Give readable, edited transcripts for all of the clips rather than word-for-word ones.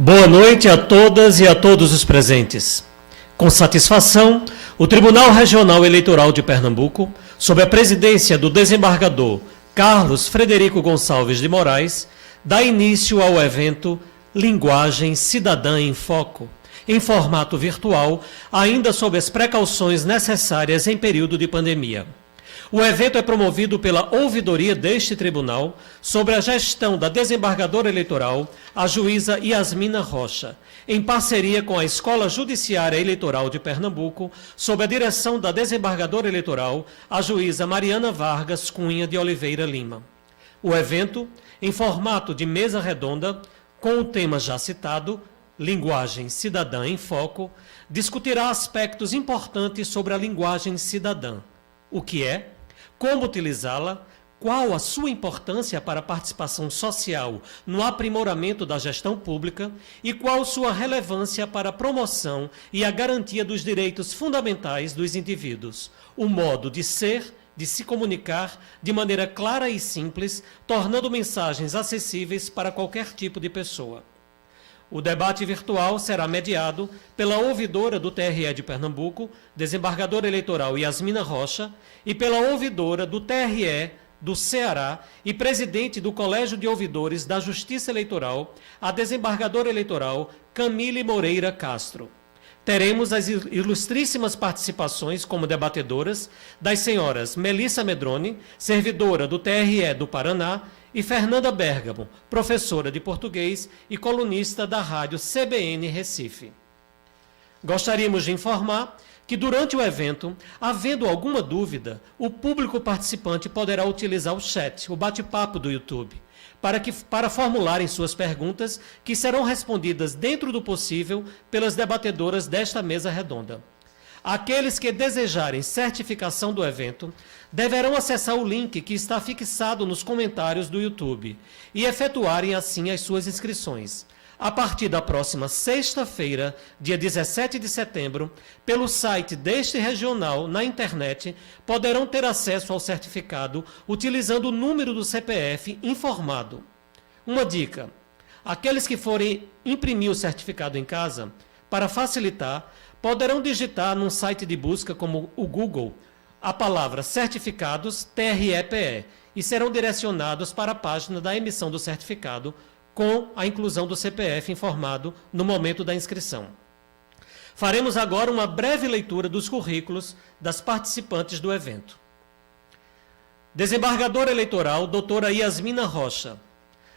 Boa noite a todas e a todos os presentes. Com satisfação, o Tribunal Regional Eleitoral de Pernambuco, sob a presidência do desembargador Carlos Frederico Gonçalves de Moraes, dá início ao evento Linguagem Cidadã em Foco, em formato virtual, ainda sob as precauções necessárias em período de pandemia. O evento é promovido pela ouvidoria deste tribunal, sob a gestão da desembargadora eleitoral, a juíza Yasmina Rocha, em parceria com a Escola Judiciária Eleitoral de Pernambuco, sob a direção da desembargadora eleitoral, a juíza Mariana Vargas Cunha de Oliveira Lima. O evento, em formato de mesa redonda, com o tema já citado, Linguagem Cidadã em Foco, discutirá aspectos importantes sobre a linguagem cidadã. O que é? Como utilizá-la, qual a sua importância para a participação social no aprimoramento da gestão pública e qual sua relevância para a promoção e a garantia dos direitos fundamentais dos indivíduos, o modo de ser, de se comunicar de maneira clara e simples, tornando mensagens acessíveis para qualquer tipo de pessoa. O debate virtual será mediado pela ouvidora do TRE de Pernambuco, desembargadora eleitoral Yasmina Rocha, e pela ouvidora do TRE do Ceará e presidente do Colégio de Ouvidores da Justiça Eleitoral, a desembargadora eleitoral Camille Moreira Castro. Teremos as ilustríssimas participações como debatedoras das senhoras Melissa Medrone, servidora do TRE do Paraná, e Fernanda Bergamo, professora de português e colunista da rádio CBN Recife. Gostaríamos de informar que durante o evento, havendo alguma dúvida, o público participante poderá utilizar o chat, o bate-papo do YouTube, para formularem suas perguntas, que serão respondidas dentro do possível pelas debatedoras desta mesa redonda. Aqueles que desejarem certificação do evento deverão acessar o link que está fixado nos comentários do YouTube e efetuarem assim as suas inscrições. A partir da próxima sexta-feira, dia 17 de setembro, pelo site deste regional na internet, poderão ter acesso ao certificado utilizando o número do CPF informado. Uma dica: aqueles que forem imprimir o certificado em casa, para facilitar, poderão digitar num site de busca como o Google a palavra certificados TREPE e serão direcionados para a página da emissão do certificado com a inclusão do CPF informado no momento da inscrição. Faremos agora uma breve leitura dos currículos das participantes do evento. Desembargadora eleitoral, doutora Yasmina Rocha.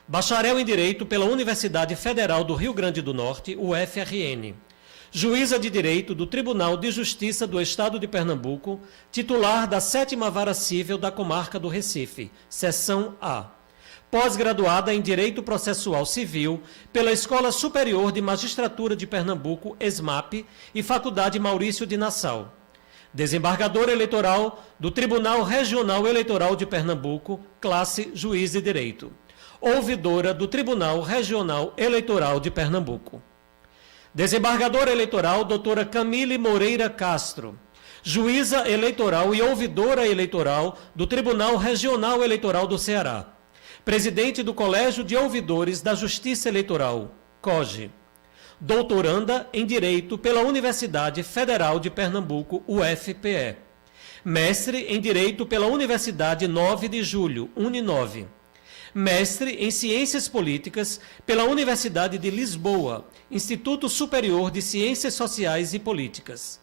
Bacharel em Direito pela Universidade Federal do Rio Grande do Norte, UFRN. Juíza de Direito do Tribunal de Justiça do Estado de Pernambuco, titular da 7ª Vara Cível da Comarca do Recife, Seção A. Pós-graduada em Direito Processual Civil pela Escola Superior de Magistratura de Pernambuco, ESMAP, e Faculdade Maurício de Nassau. Desembargadora eleitoral do Tribunal Regional Eleitoral de Pernambuco, classe Juiz de Direito. Ouvidora do Tribunal Regional Eleitoral de Pernambuco. Desembargadora eleitoral, doutora Camille Moreira Castro, juíza eleitoral e ouvidora eleitoral do Tribunal Regional Eleitoral do Ceará, presidente do Colégio de Ouvidores da Justiça Eleitoral, COGE, doutoranda em Direito pela Universidade Federal de Pernambuco, UFPE, mestre em Direito pela Universidade 9 de Julho, Uninove, mestre em Ciências Políticas pela Universidade de Lisboa, Instituto Superior de Ciências Sociais e Políticas.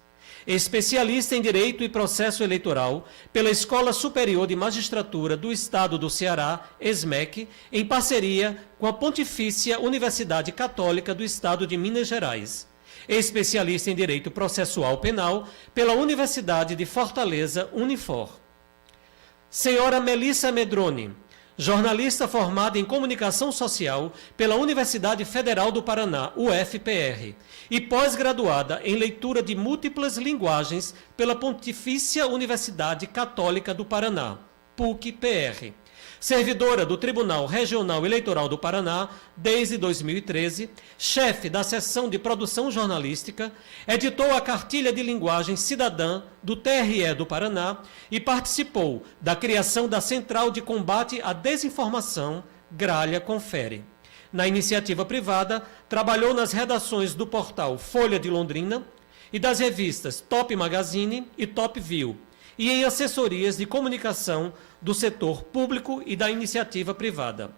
Especialista em Direito e Processo Eleitoral pela Escola Superior de Magistratura do Estado do Ceará, ESMEC, em parceria com a Pontifícia Universidade Católica do Estado de Minas Gerais. Especialista em Direito Processual Penal pela Universidade de Fortaleza, Unifor. Senhora Melissa Medrone, jornalista formada em Comunicação Social pela Universidade Federal do Paraná, UFPR, e pós-graduada em Leitura de Múltiplas Linguagens pela Pontifícia Universidade Católica do Paraná, PUC-PR. Servidora do Tribunal Regional Eleitoral do Paraná desde 2013, chefe da seção de produção jornalística, editou a Cartilha de Linguagem Cidadã do TRE do Paraná e participou da criação da Central de Combate à Desinformação, Gralha Confere. na iniciativa privada, trabalhou nas redações do portal Folha de Londrina e das revistas Top Magazine e Top View, e em assessorias de comunicação do setor público e da iniciativa privada.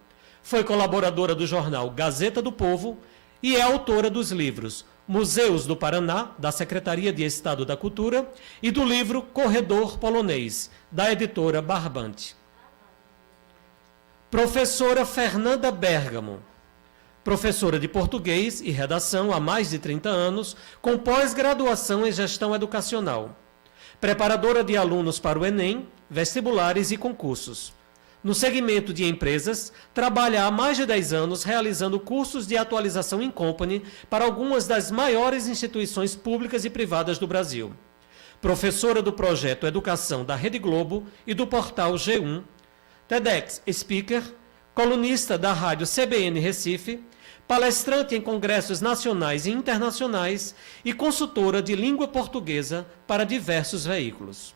Foi colaboradora do jornal Gazeta do Povo e é autora dos livros Museus do Paraná, da Secretaria de Estado da Cultura, e do livro Corredor Polonês, da editora Barbante. Professora Fernanda Bergamo, professora de português e redação há mais de 30 anos, com pós-graduação em gestão educacional. Preparadora de alunos para o Enem, vestibulares e concursos. No segmento de empresas, trabalha há mais de 10 anos realizando cursos de atualização in company para algumas das maiores instituições públicas e privadas do Brasil. Professora do projeto Educação da Rede Globo e do portal G1, TEDx Speaker, colunista da rádio CBN Recife, palestrante em congressos nacionais e internacionais e consultora de língua portuguesa para diversos veículos.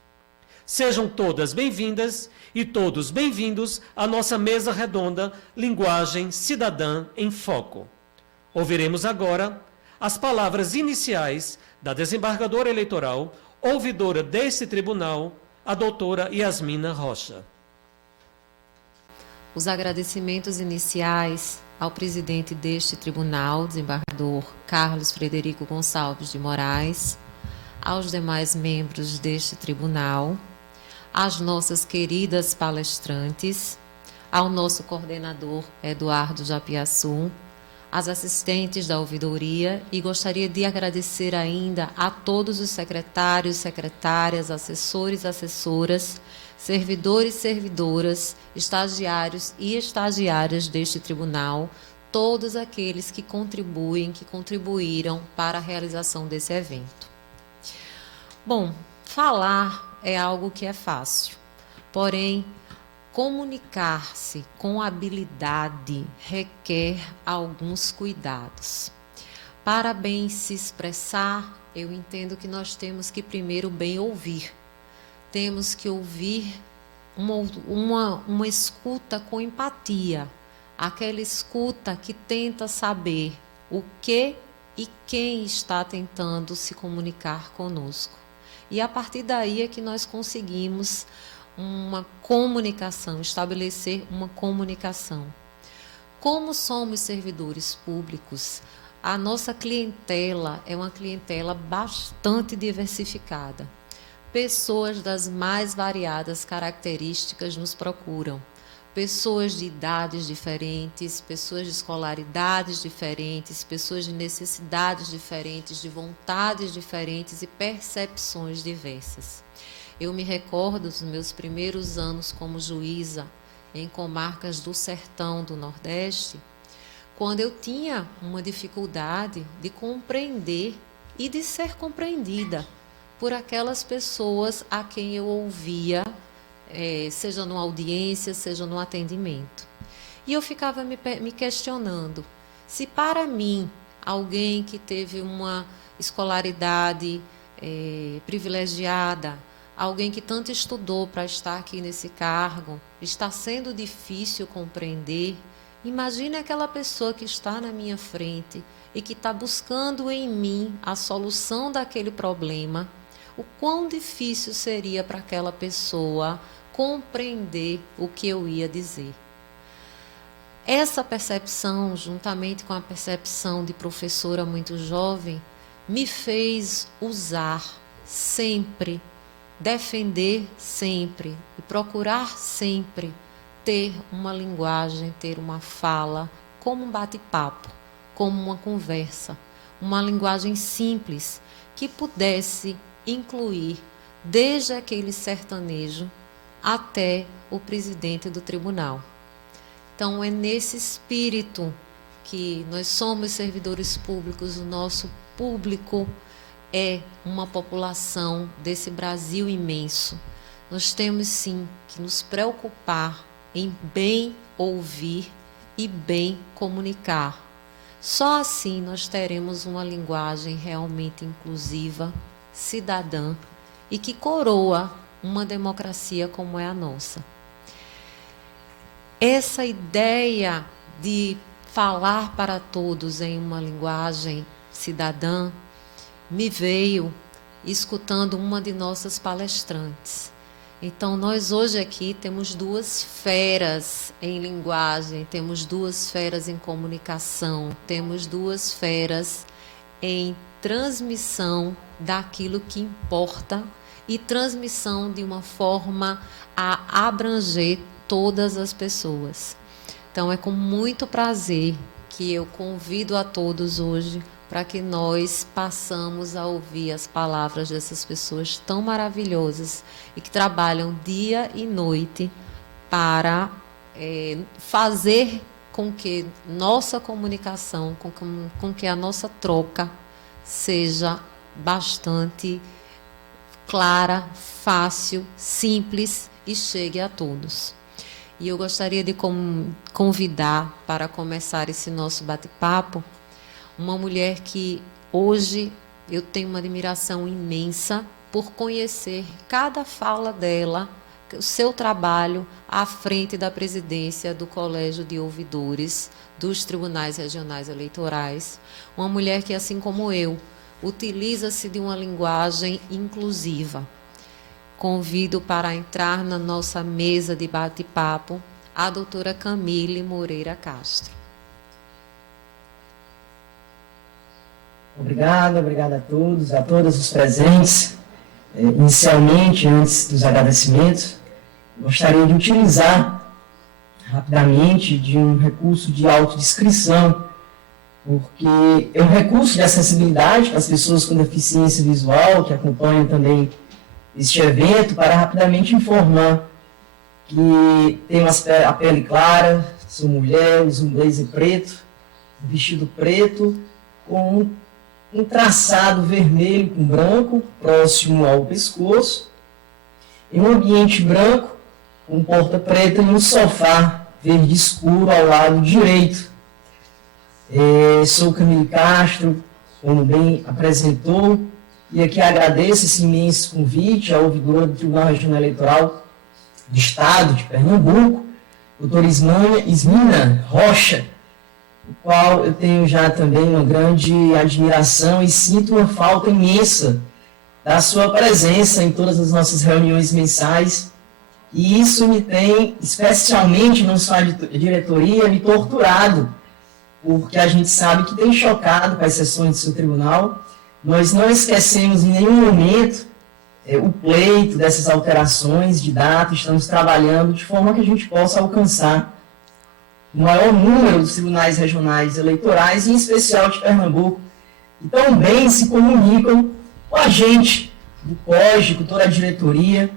Sejam todas bem-vindas e todos bem-vindos à nossa mesa redonda Linguagem Cidadã em Foco. Ouviremos agora as palavras iniciais da desembargadora eleitoral, ouvidora deste tribunal, a doutora Yasmina Rocha. Os agradecimentos iniciais ao presidente deste tribunal, desembargador Carlos Frederico Gonçalves de Moraes, aos demais membros deste tribunal, às nossas queridas palestrantes, ao nosso coordenador Eduardo Japiaçu, às assistentes da ouvidoria, e gostaria de agradecer ainda a todos os secretários, secretárias, assessores, assessoras, servidores, servidoras, estagiários e estagiárias deste tribunal, todos aqueles que contribuem, que contribuíram para a realização desse evento. Bom, falar é algo que é fácil, porém, comunicar-se com habilidade requer alguns cuidados. Para bem se expressar, eu entendo que nós temos que primeiro bem ouvir. Temos que ouvir uma escuta com empatia, aquela escuta que tenta saber o que e quem está tentando se comunicar conosco. E a partir daí é que nós conseguimos uma comunicação, estabelecer uma comunicação. Como somos servidores públicos, a nossa clientela é uma clientela bastante diversificada. Pessoas das mais variadas características nos procuram. Pessoas de idades diferentes, pessoas de escolaridades diferentes, pessoas de necessidades diferentes, de vontades diferentes e percepções diversas. Eu me recordo dos meus primeiros anos como juíza em comarcas do sertão do Nordeste, quando eu tinha uma dificuldade de compreender e de ser compreendida por aquelas pessoas a quem eu ouvia, seja numa audiência, seja no atendimento. E eu ficava me questionando se para mim, alguém que teve uma escolaridade privilegiada, alguém que tanto estudou para estar aqui nesse cargo, está sendo difícil compreender, imagine aquela pessoa que está na minha frente e que está buscando em mim a solução daquele problema, o quão difícil seria para aquela pessoa compreender o que eu ia dizer. Essa percepção, juntamente com a percepção de professora muito jovem, me fez usar sempre, defender sempre e procurar sempre ter uma linguagem, ter uma fala, como um bate-papo, como uma conversa, uma linguagem simples que pudesse incluir desde aquele sertanejo até o presidente do tribunal. Então, é nesse espírito que nós somos servidores públicos, o nosso público é uma população desse Brasil imenso. Nós temos, sim, que nos preocupar em bem ouvir e bem comunicar. Só assim nós teremos uma linguagem realmente inclusiva, cidadã e que coroa uma democracia como é a nossa. Essa ideia de falar para todos em uma linguagem cidadã me veio escutando uma de nossas palestrantes. Então, nós hoje aqui temos duas feras em linguagem, temos duas feras em comunicação, temos duas feras em transmissão daquilo que importa e transmissão de uma forma a abranger todas as pessoas. Então, é com muito prazer que eu convido a todos hoje para que nós passamos a ouvir as palavras dessas pessoas tão maravilhosas e que trabalham dia e noite para fazer com que nossa comunicação, com que a nossa troca seja bastante clara, fácil, simples e chegue a todos. E eu gostaria de convidar para começar esse nosso bate-papo uma mulher que hoje eu tenho uma admiração imensa por conhecer cada fala dela, o seu trabalho à frente da presidência do Colégio de Ouvidores dos Tribunais Regionais Eleitorais. Uma mulher que, assim como eu, utiliza-se de uma linguagem inclusiva. Convido para entrar na nossa mesa de bate-papo a doutora Camille Moreira Castro. Obrigado a todos, a todas os presentes. Inicialmente, antes dos agradecimentos, gostaria de utilizar rapidamente de um recurso de autodescrição, porque é um recurso de acessibilidade para as pessoas com deficiência visual, que acompanham também este evento, para rapidamente informar que tenho a pele clara, sou mulher, uso um blazer preto, um vestido preto, com um traçado vermelho com branco, próximo ao pescoço, em um ambiente branco, com porta preta e um sofá verde escuro ao lado direito. Sou Camille Castro, como bem apresentou, e aqui agradeço esse imenso convite à ouvidora do Tribunal Regional Eleitoral do Estado de Pernambuco, doutora Ismina Rocha, o qual eu tenho já também uma grande admiração e sinto uma falta imensa da sua presença em todas as nossas reuniões mensais. E isso me tem, especialmente, não só a diretoria, me torturado, porque a gente sabe que tem chocado com as sessões do seu tribunal. Nós não esquecemos em nenhum momento o pleito dessas alterações de data, estamos trabalhando de forma que a gente possa alcançar o maior número dos tribunais regionais eleitorais, em especial de Pernambuco, que tão bem se comunicam com a gente do COGE, com toda a diretoria,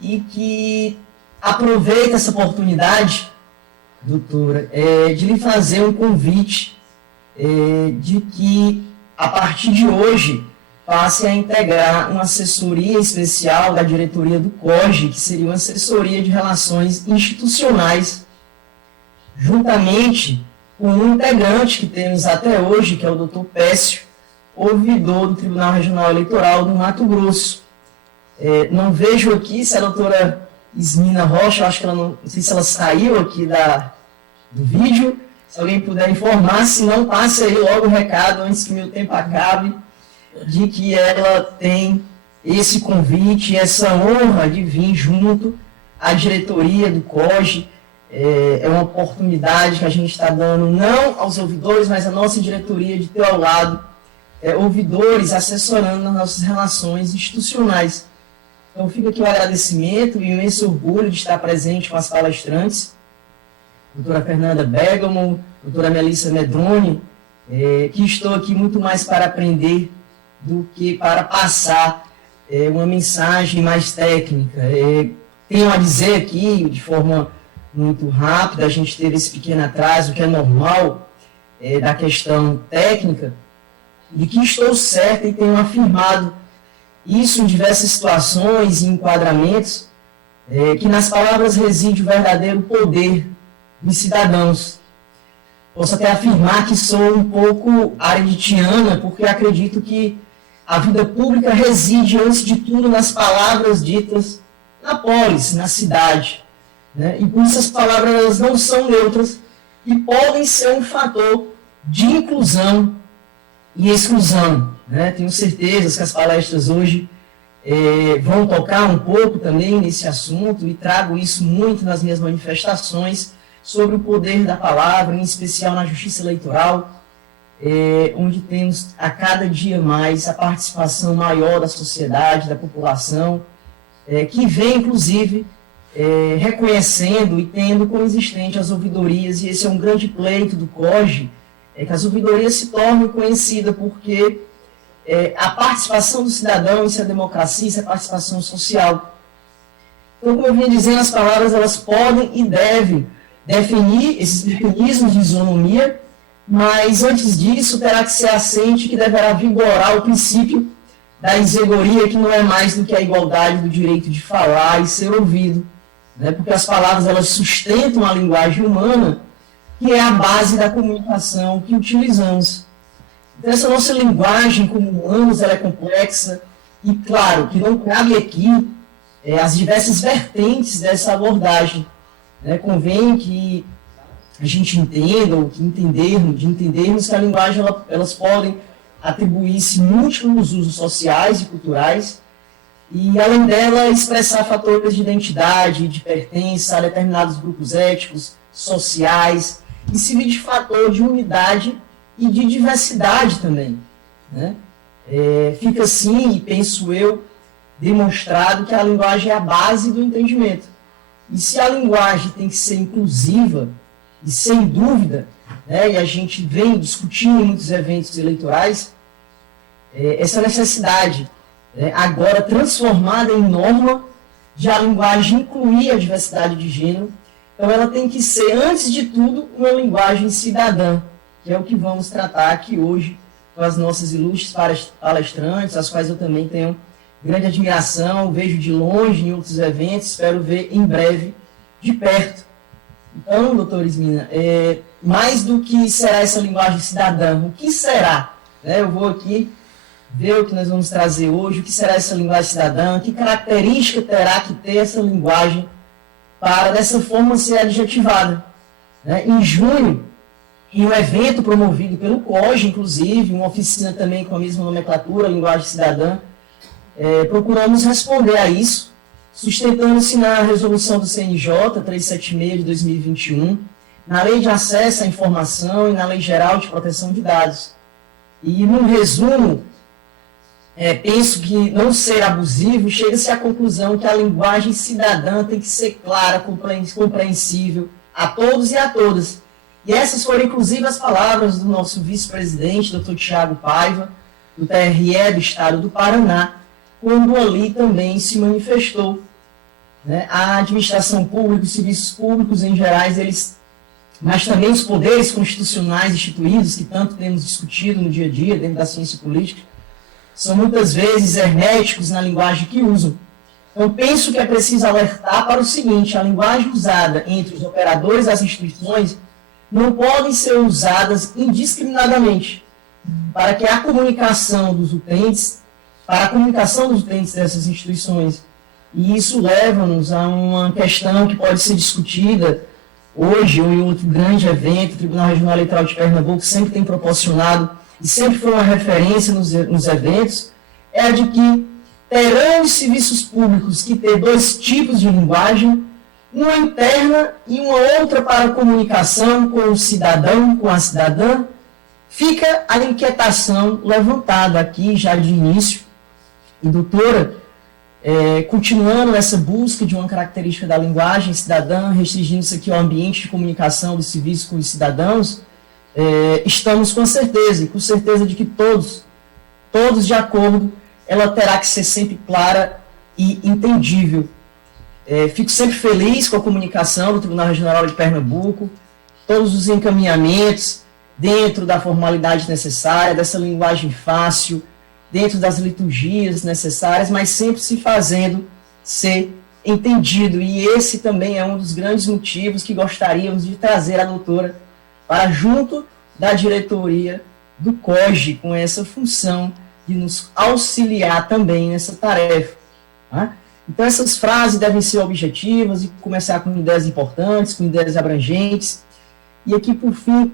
e que aproveita essa oportunidade, doutora, de lhe fazer um convite de que, a partir de hoje, passe a integrar uma assessoria especial da diretoria do COGE, que seria uma assessoria de relações institucionais, juntamente com um integrante que temos até hoje, que é o doutor Pécio, ouvidor do Tribunal Regional Eleitoral do Mato Grosso. Não vejo aqui se a doutora Ismina Rocha, acho que ela não sei se ela saiu aqui do vídeo, se alguém puder informar, se não, passe aí logo o recado, antes que meu tempo acabe, de que ela tem esse convite, essa honra de vir junto à diretoria do COGE. É uma oportunidade que a gente está dando, não aos ouvidores, mas à nossa diretoria, de ter ao lado ouvidores assessorando nas nossas relações institucionais. Então fica aqui o agradecimento e o imenso orgulho de estar presente com as palestrantes, doutora Fernanda Bergamo, doutora Melissa Medroni, que estou aqui muito mais para aprender do que para passar uma mensagem mais técnica. Tenho a dizer aqui, de forma muito rápida, a gente teve esse pequeno atraso, que é normal, da questão técnica, de que estou certa e tenho afirmado isso em diversas situações e enquadramentos, que nas palavras reside o verdadeiro poder dos cidadãos. Posso até afirmar que sou um pouco ariditiana, porque acredito que a vida pública reside, antes de tudo, nas palavras ditas na polis, na cidade. E por isso as palavras não são neutras que podem ser um fator de inclusão e exclusão, né? Tenho certeza que as palestras hoje vão tocar um pouco também nesse assunto, e trago isso muito nas minhas manifestações sobre o poder da palavra, em especial na justiça eleitoral, onde temos a cada dia mais a participação maior da sociedade, da população, que vem, inclusive, reconhecendo e tendo como existente as ouvidorias, e esse é um grande pleito do COGE, que as ouvidorias se tornem conhecidas, porque a participação do cidadão, isso é democracia, isso é participação social. Então, como eu vinha dizendo, as palavras elas podem e devem definir esses mecanismos de isonomia, mas antes disso terá que ser assente que deverá vigorar o princípio da isegoria, que não é mais do que a igualdade do direito de falar e ser ouvido, né? Porque as palavras elas sustentam a linguagem humana, que é a base da comunicação que utilizamos. Então, essa nossa linguagem como humanos ela é complexa, e claro que não cabe aqui as diversas vertentes dessa abordagem, né? Convém que a gente entenda, ou que entendermos que a linguagem elas podem atribuir-se múltiplos usos sociais e culturais, e além dela expressar fatores de identidade, de pertença a determinados grupos étnicos, sociais, e servir de fator de unidade e de diversidade também, né? Fica assim, e penso eu, demonstrado que a linguagem é a base do entendimento. E se a linguagem tem que ser inclusiva, e sem dúvida, né, e a gente vem discutindo em muitos eventos eleitorais, essa necessidade, agora transformada em norma, de a linguagem incluir a diversidade de gênero. Então ela tem que ser, antes de tudo, uma linguagem cidadã, que é o que vamos tratar aqui hoje com as nossas ilustres palestrantes, as quais eu também tenho grande admiração, vejo de longe em outros eventos, espero ver em breve de perto. Então, doutor Ismina, mais do que será essa linguagem cidadã, o que será? Eu vou aqui ver o que nós vamos trazer hoje, o que será essa linguagem cidadã, que característica terá que ter essa linguagem para, dessa forma, ser adjetivada. Em junho, em um evento promovido pelo COGE, inclusive, uma oficina também com a mesma nomenclatura, linguagem cidadã, procuramos responder a isso, sustentando-se na resolução do CNJ 376 de 2021, na Lei de Acesso à Informação e na Lei Geral de Proteção de Dados. E, num resumo, penso que, não ser abusivo, chega-se à conclusão que a linguagem cidadã tem que ser clara, compreensível a todos e a todas. E essas foram, inclusive, as palavras do nosso vice-presidente, Dr. Tiago Paiva, do TRE do Estado do Paraná, quando ali também se manifestou. A administração pública, os serviços públicos em geral, mas também os poderes constitucionais instituídos, que tanto temos discutido no dia a dia, dentro da ciência política, são muitas vezes herméticos na linguagem que usam. Então, penso que é preciso alertar para o seguinte: a linguagem usada entre os operadores das instituições não podem ser usadas indiscriminadamente para que a comunicação dos utentes, dessas instituições. E isso leva-nos a uma questão que pode ser discutida hoje ou em outro grande evento. O Tribunal Regional Eleitoral de Pernambuco sempre tem proporcionado e sempre foi uma referência nos eventos, é a de que terão os serviços públicos que ter dois tipos de linguagem, uma interna e uma outra para a comunicação com o cidadão, com a cidadã. Fica a inquietação levantada aqui já de início, e doutora, continuando essa busca de uma característica da linguagem cidadã, restringindo-se aqui ao ambiente de comunicação dos civis com os cidadãos, estamos com certeza de que todos de acordo, ela terá que ser sempre clara e entendível. Fico sempre feliz com a comunicação do Tribunal Regional de Pernambuco, todos os encaminhamentos dentro da formalidade necessária, dessa linguagem fácil, dentro das liturgias necessárias, mas sempre se fazendo ser entendido. E esse também é um dos grandes motivos que gostaríamos de trazer a doutora para junto da diretoria do COGE, com essa função de nos auxiliar também nessa tarefa. Tá? Então, essas frases devem ser objetivas e começar com ideias importantes, com ideias abrangentes. E aqui, por fim,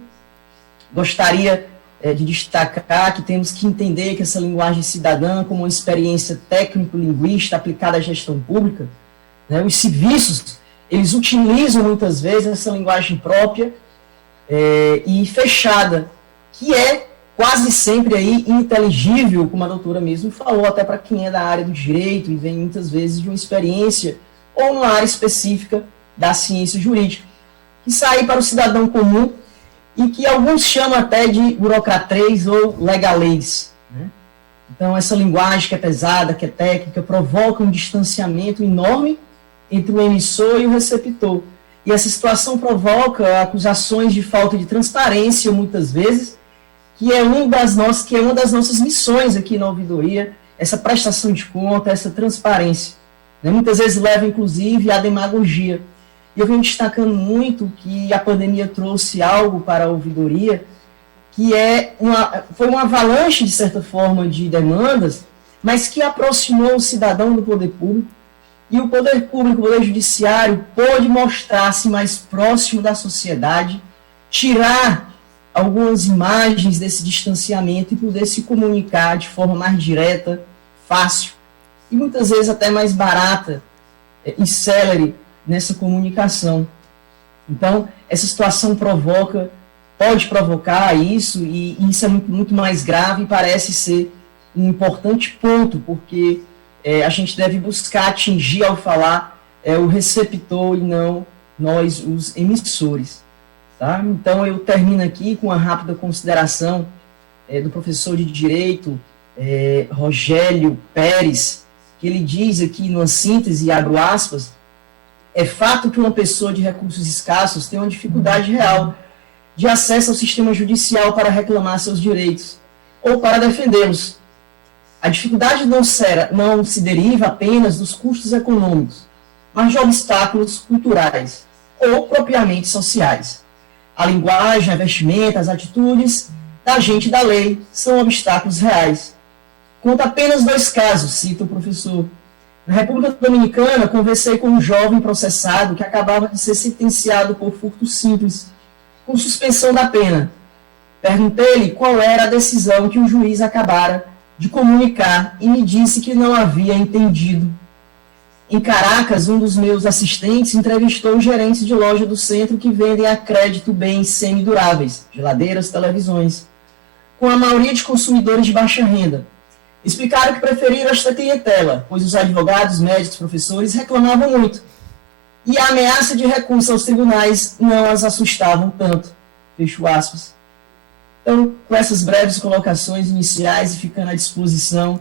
gostaria de destacar que temos que entender que essa linguagem cidadã, como uma experiência técnico-linguística aplicada à gestão pública, né, os serviços, eles utilizam muitas vezes essa linguagem própria e fechada, que é quase sempre aí ininteligível, como a doutora mesmo falou, até para quem é da área do direito e vem muitas vezes de uma experiência ou numa área específica da ciência jurídica, que sai para o cidadão comum e que alguns chamam até de burocratês ou legalês. Né? Então, essa linguagem que é pesada, que é técnica, provoca um distanciamento enorme entre o emissor e o receptor. E essa situação provoca acusações de falta de transparência, muitas vezes, que é uma das nossas missões aqui na ouvidoria, essa prestação de conta, essa transparência. Né? Muitas vezes leva, inclusive, à demagogia. E eu venho destacando muito que a pandemia trouxe algo para a ouvidoria, que foi uma avalanche, de certa forma, de demandas, mas que aproximou o cidadão do poder público, e o poder público, o poder judiciário, pôde mostrar-se mais próximo da sociedade, tirar algumas imagens desse distanciamento e poder se comunicar de forma mais direta, fácil, e muitas vezes até mais barata e célere nessa comunicação. Então, essa situação pode provocar isso, e isso é muito, muito mais grave e parece ser um importante ponto, porque a gente deve buscar atingir, ao falar, o receptor e não nós, os emissores. Tá? Então, eu termino aqui com uma rápida consideração do professor de Direito, Rogélio Pérez, que ele diz aqui, numa síntese, abro aspas, é fato que uma pessoa de recursos escassos tem uma dificuldade real de acesso ao sistema judicial para reclamar seus direitos ou para defendê-los. A dificuldade não se deriva apenas dos custos econômicos, mas de obstáculos culturais ou propriamente sociais. A linguagem, a vestimenta, as atitudes da gente da lei são obstáculos reais. Conta apenas 2 casos, cita o professor. Na República Dominicana, conversei com um jovem processado que acabava de ser sentenciado por furto simples, com suspensão da pena. Perguntei-lhe qual era a decisão que o juiz acabara de comunicar e me disse que não havia entendido. Em Caracas, um dos meus assistentes entrevistou os gerentes de loja do centro que vendem a crédito bens semiduráveis, geladeiras, televisões, com a maioria de consumidores de baixa renda. Explicaram que preferiram esta clientela, pois os advogados, médicos, professores reclamavam muito. E a ameaça de recurso aos tribunais não as assustavam tanto. Fecho aspas. Então, com essas breves colocações iniciais e ficando à disposição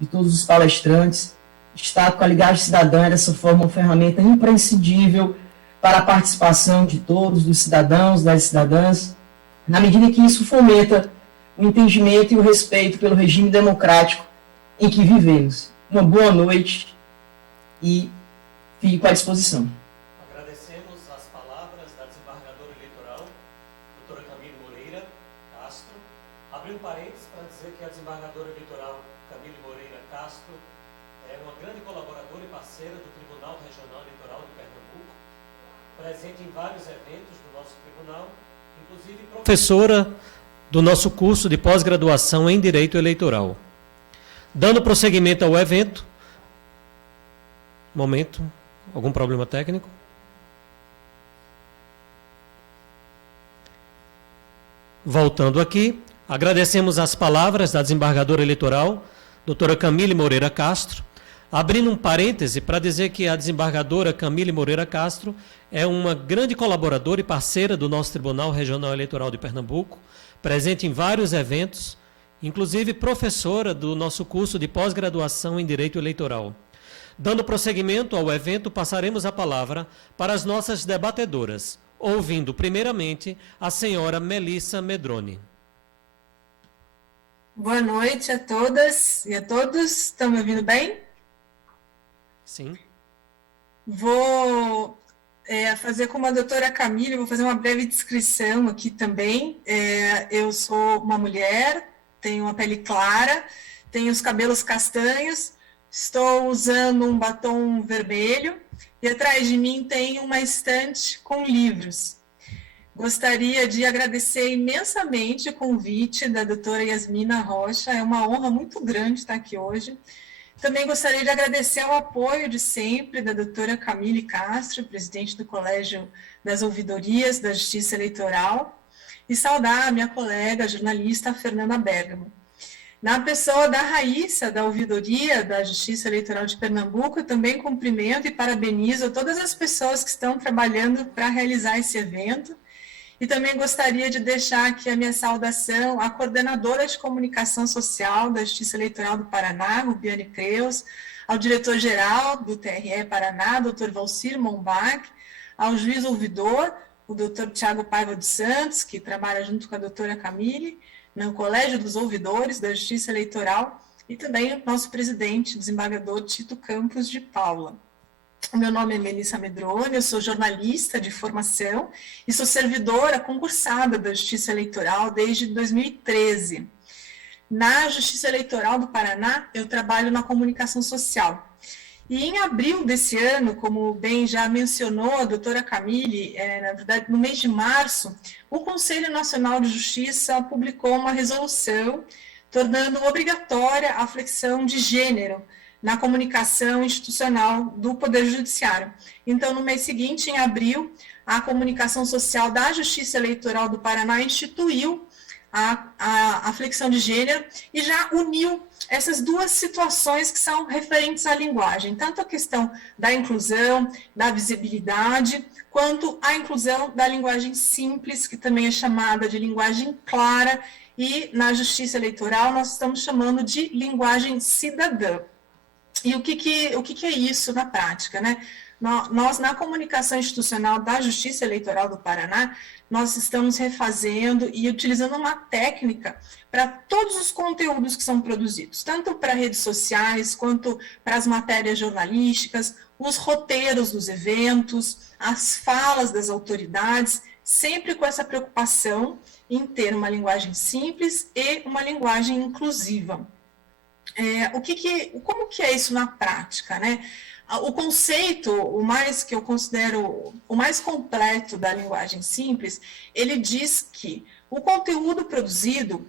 de todos os palestrantes, destaco que a linguagem cidadã é, dessa forma, uma ferramenta imprescindível para a participação de todos, dos cidadãos, das cidadãs, na medida em que isso fomenta o entendimento e o respeito pelo regime democrático em que vivemos. Uma boa noite e fico à disposição. Agradecemos as palavras da desembargadora eleitoral, doutora Camille Moreira Castro. Abri um parênteses para dizer que a desembargadora eleitoral Camille Moreira Castro é uma grande colaboradora e parceira do Tribunal Regional Eleitoral de Pernambuco, presente em vários eventos do nosso tribunal, inclusive professora do nosso curso de pós-graduação em Direito Eleitoral. Dando prosseguimento ao evento, momento, algum problema técnico? Voltando aqui, agradecemos as palavras da desembargadora eleitoral, doutora Camille Moreira Castro, abrindo um parêntese para dizer que a desembargadora Camille Moreira Castro é uma grande colaboradora e parceira do nosso Tribunal Regional Eleitoral de Pernambuco, presente em vários eventos, inclusive professora do nosso curso de pós-graduação em Direito Eleitoral. Dando prosseguimento ao evento, passaremos a palavra para as nossas debatedoras, ouvindo primeiramente a senhora Melissa Medrone. Boa noite a todas e a todos. Estão me ouvindo bem? Sim. Vou fazer como a doutora Camille, vou fazer uma breve descrição aqui também. Eu sou uma mulher, tenho uma pele clara, tenho os cabelos castanhos, estou usando um batom vermelho e atrás de mim tem uma estante com livros. Gostaria de agradecer imensamente o convite da doutora Yasmina Rocha, é uma honra muito grande estar aqui hoje. Também gostaria de agradecer o apoio de sempre da doutora Camille Castro, presidente do Colégio das Ouvidorias da Justiça Eleitoral, e saudar a minha colega jornalista Fernanda Bergamo. Na pessoa da Raíssa, da Ouvidoria da Justiça Eleitoral de Pernambuco, eu também cumprimento e parabenizo todas as pessoas que estão trabalhando para realizar esse evento. E também gostaria de deixar aqui a minha saudação à coordenadora de comunicação social da Justiça Eleitoral do Paraná, Rubiane Creus, ao diretor-geral do TRE Paraná, Dr. Valcir Mombach, ao juiz ouvidor, o Dr. Tiago Paiva dos Santos, que trabalha junto com a doutora Camille, no Colégio dos Ouvidores da Justiça Eleitoral, e também o nosso presidente, desembargador Tito Campos de Paula. O meu nome é Melissa Medrone, eu sou jornalista de formação e sou servidora concursada da Justiça Eleitoral desde 2013. Na Justiça Eleitoral do Paraná, eu trabalho na comunicação social. E em abril desse ano, como bem já mencionou a doutora Camille, na verdade, no mês de março, o Conselho Nacional de Justiça publicou uma resolução tornando obrigatória a flexão de gênero na comunicação institucional do Poder Judiciário. Então, no mês seguinte, em abril, a Comunicação Social da Justiça Eleitoral do Paraná instituiu a flexão de gênero e já uniu essas duas situações que são referentes à linguagem, tanto a questão da inclusão, da visibilidade, quanto a inclusão da linguagem simples, que também é chamada de linguagem clara, e na Justiça Eleitoral nós estamos chamando de linguagem cidadã. E o que é isso na prática, né? Nós, na comunicação institucional da Justiça Eleitoral do Paraná, nós estamos refazendo e utilizando uma técnica para todos os conteúdos que são produzidos, tanto para redes sociais, quanto para as matérias jornalísticas, os roteiros dos eventos, as falas das autoridades, sempre com essa preocupação em ter uma linguagem simples e uma linguagem inclusiva. Como que é isso na prática, né? O conceito, que eu considero o mais completo da linguagem simples, ele diz que o conteúdo produzido,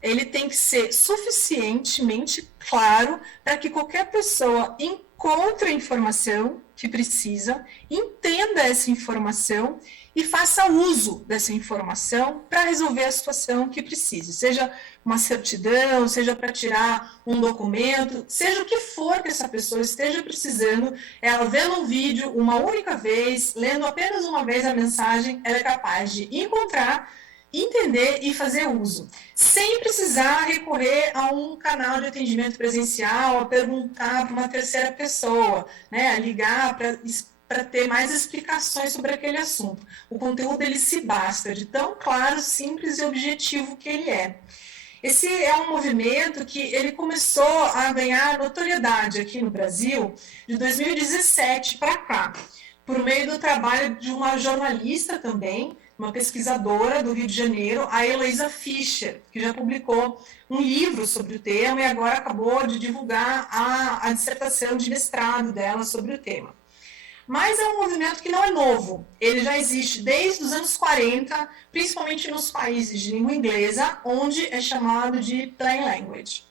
ele tem que ser suficientemente claro para que qualquer pessoa encontre a informação que precisa, entenda essa informação e faça uso dessa informação para resolver a situação que precise, seja uma certidão, seja para tirar um documento, seja o que for que essa pessoa esteja precisando, ela vendo um vídeo uma única vez, lendo apenas uma vez a mensagem, ela é capaz de encontrar, entender e fazer uso, sem precisar recorrer a um canal de atendimento presencial, a perguntar para uma terceira pessoa, né, a ligar para ter mais explicações sobre aquele assunto. O conteúdo ele se basta de tão claro, simples e objetivo que ele é. Esse é um movimento que ele começou a ganhar notoriedade aqui no Brasil de 2017 para cá, por meio do trabalho de uma jornalista também, uma pesquisadora do Rio de Janeiro, a Heloísa Fischer, que já publicou um livro sobre o tema e agora acabou de divulgar a dissertação de mestrado dela sobre o tema. Mas é um movimento que não é novo, ele já existe desde os anos 40, principalmente nos países de língua inglesa, onde é chamado de Plain Language.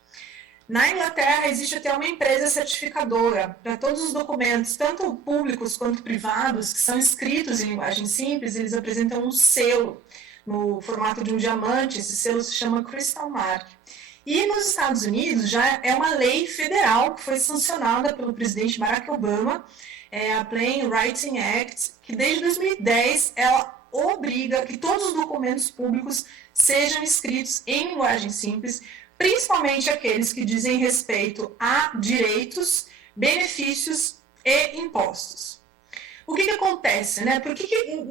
Na Inglaterra existe até uma empresa certificadora para todos os documentos, tanto públicos quanto privados, que são escritos em linguagem simples, eles apresentam um selo no formato de um diamante, esse selo se chama Crystal Mark. E nos Estados Unidos já é uma lei federal que foi sancionada pelo presidente Barack Obama, a Plain Writing Act, que desde 2010 ela obriga que todos os documentos públicos sejam escritos em linguagem simples, principalmente aqueles que dizem respeito a direitos, benefícios e impostos. O que acontece, né?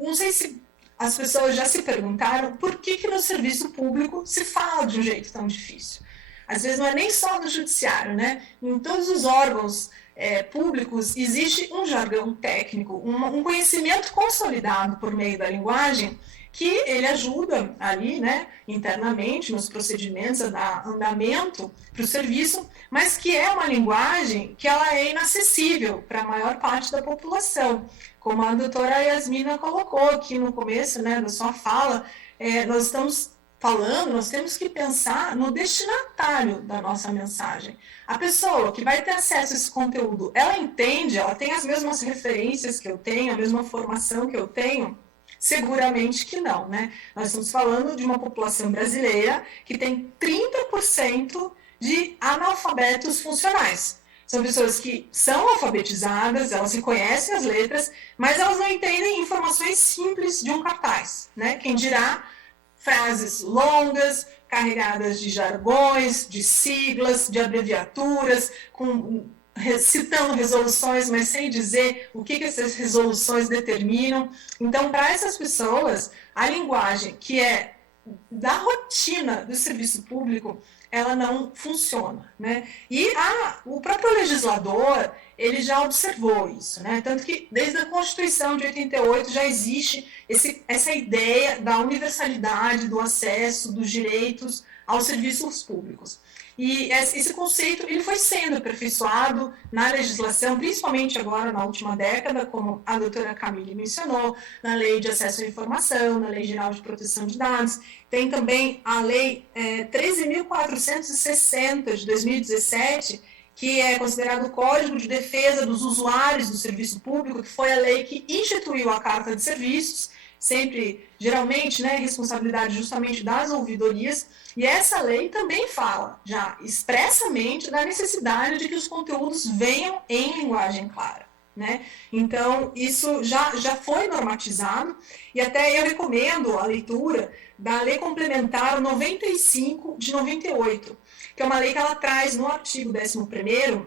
Não sei se as pessoas já se perguntaram por que no serviço público se fala de um jeito tão difícil. Às vezes não é nem só no judiciário, né? Em todos os órgãos públicos existe um jargão técnico, um conhecimento consolidado por meio da linguagem que ele ajuda ali, né, internamente, nos procedimentos, a dar andamento para o serviço, mas que é uma linguagem que ela é inacessível para a maior parte da população. Como a doutora Yasmina colocou aqui no começo, né, da sua fala, nós estamos falando, nós temos que pensar no destinatário da nossa mensagem. A pessoa que vai ter acesso a esse conteúdo, ela entende, ela tem as mesmas referências que eu tenho, a mesma formação que eu tenho? Seguramente que não, né? Nós estamos falando de uma população brasileira que tem 30% de analfabetos funcionais. São pessoas que são alfabetizadas, elas reconhecem as letras, mas elas não entendem informações simples de um cartaz, né? Quem dirá frases longas, carregadas de jargões, de siglas, de abreviaturas, citando resoluções, mas sem dizer o que essas resoluções determinam. Então, para essas pessoas, a linguagem que é da rotina do serviço público, ela não funciona, né? E o próprio legislador, ele já observou isso, né? Tanto que desde a Constituição de 88 já existe essa ideia da universalidade, do acesso, dos direitos aos serviços públicos. E esse conceito ele foi sendo aperfeiçoado na legislação, principalmente agora na última década, como a doutora Camille mencionou, na Lei de Acesso à Informação, na Lei Geral de Proteção de Dados. Tem também a Lei 13.460 de 2017, que é considerado o Código de Defesa dos Usuários do Serviço Público, que foi a lei que instituiu a Carta de Serviços, sempre, geralmente, né, responsabilidade justamente das ouvidorias, e essa lei também fala, já expressamente, da necessidade de que os conteúdos venham em linguagem clara, né? Então, isso já foi normatizado, e até eu recomendo a leitura da Lei Complementar 95 de 98, que é uma lei que ela traz no artigo 11º,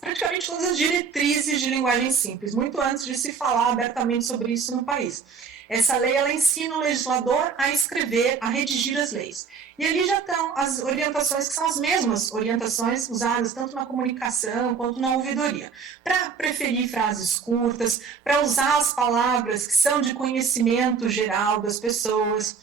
praticamente todas as diretrizes de linguagem simples, muito antes de se falar abertamente sobre isso no país. Essa lei, ela ensina o legislador a escrever, a redigir as leis. E ali já estão as orientações, que são as mesmas orientações usadas tanto na comunicação quanto na ouvidoria. Para preferir frases curtas, para usar as palavras que são de conhecimento geral das pessoas.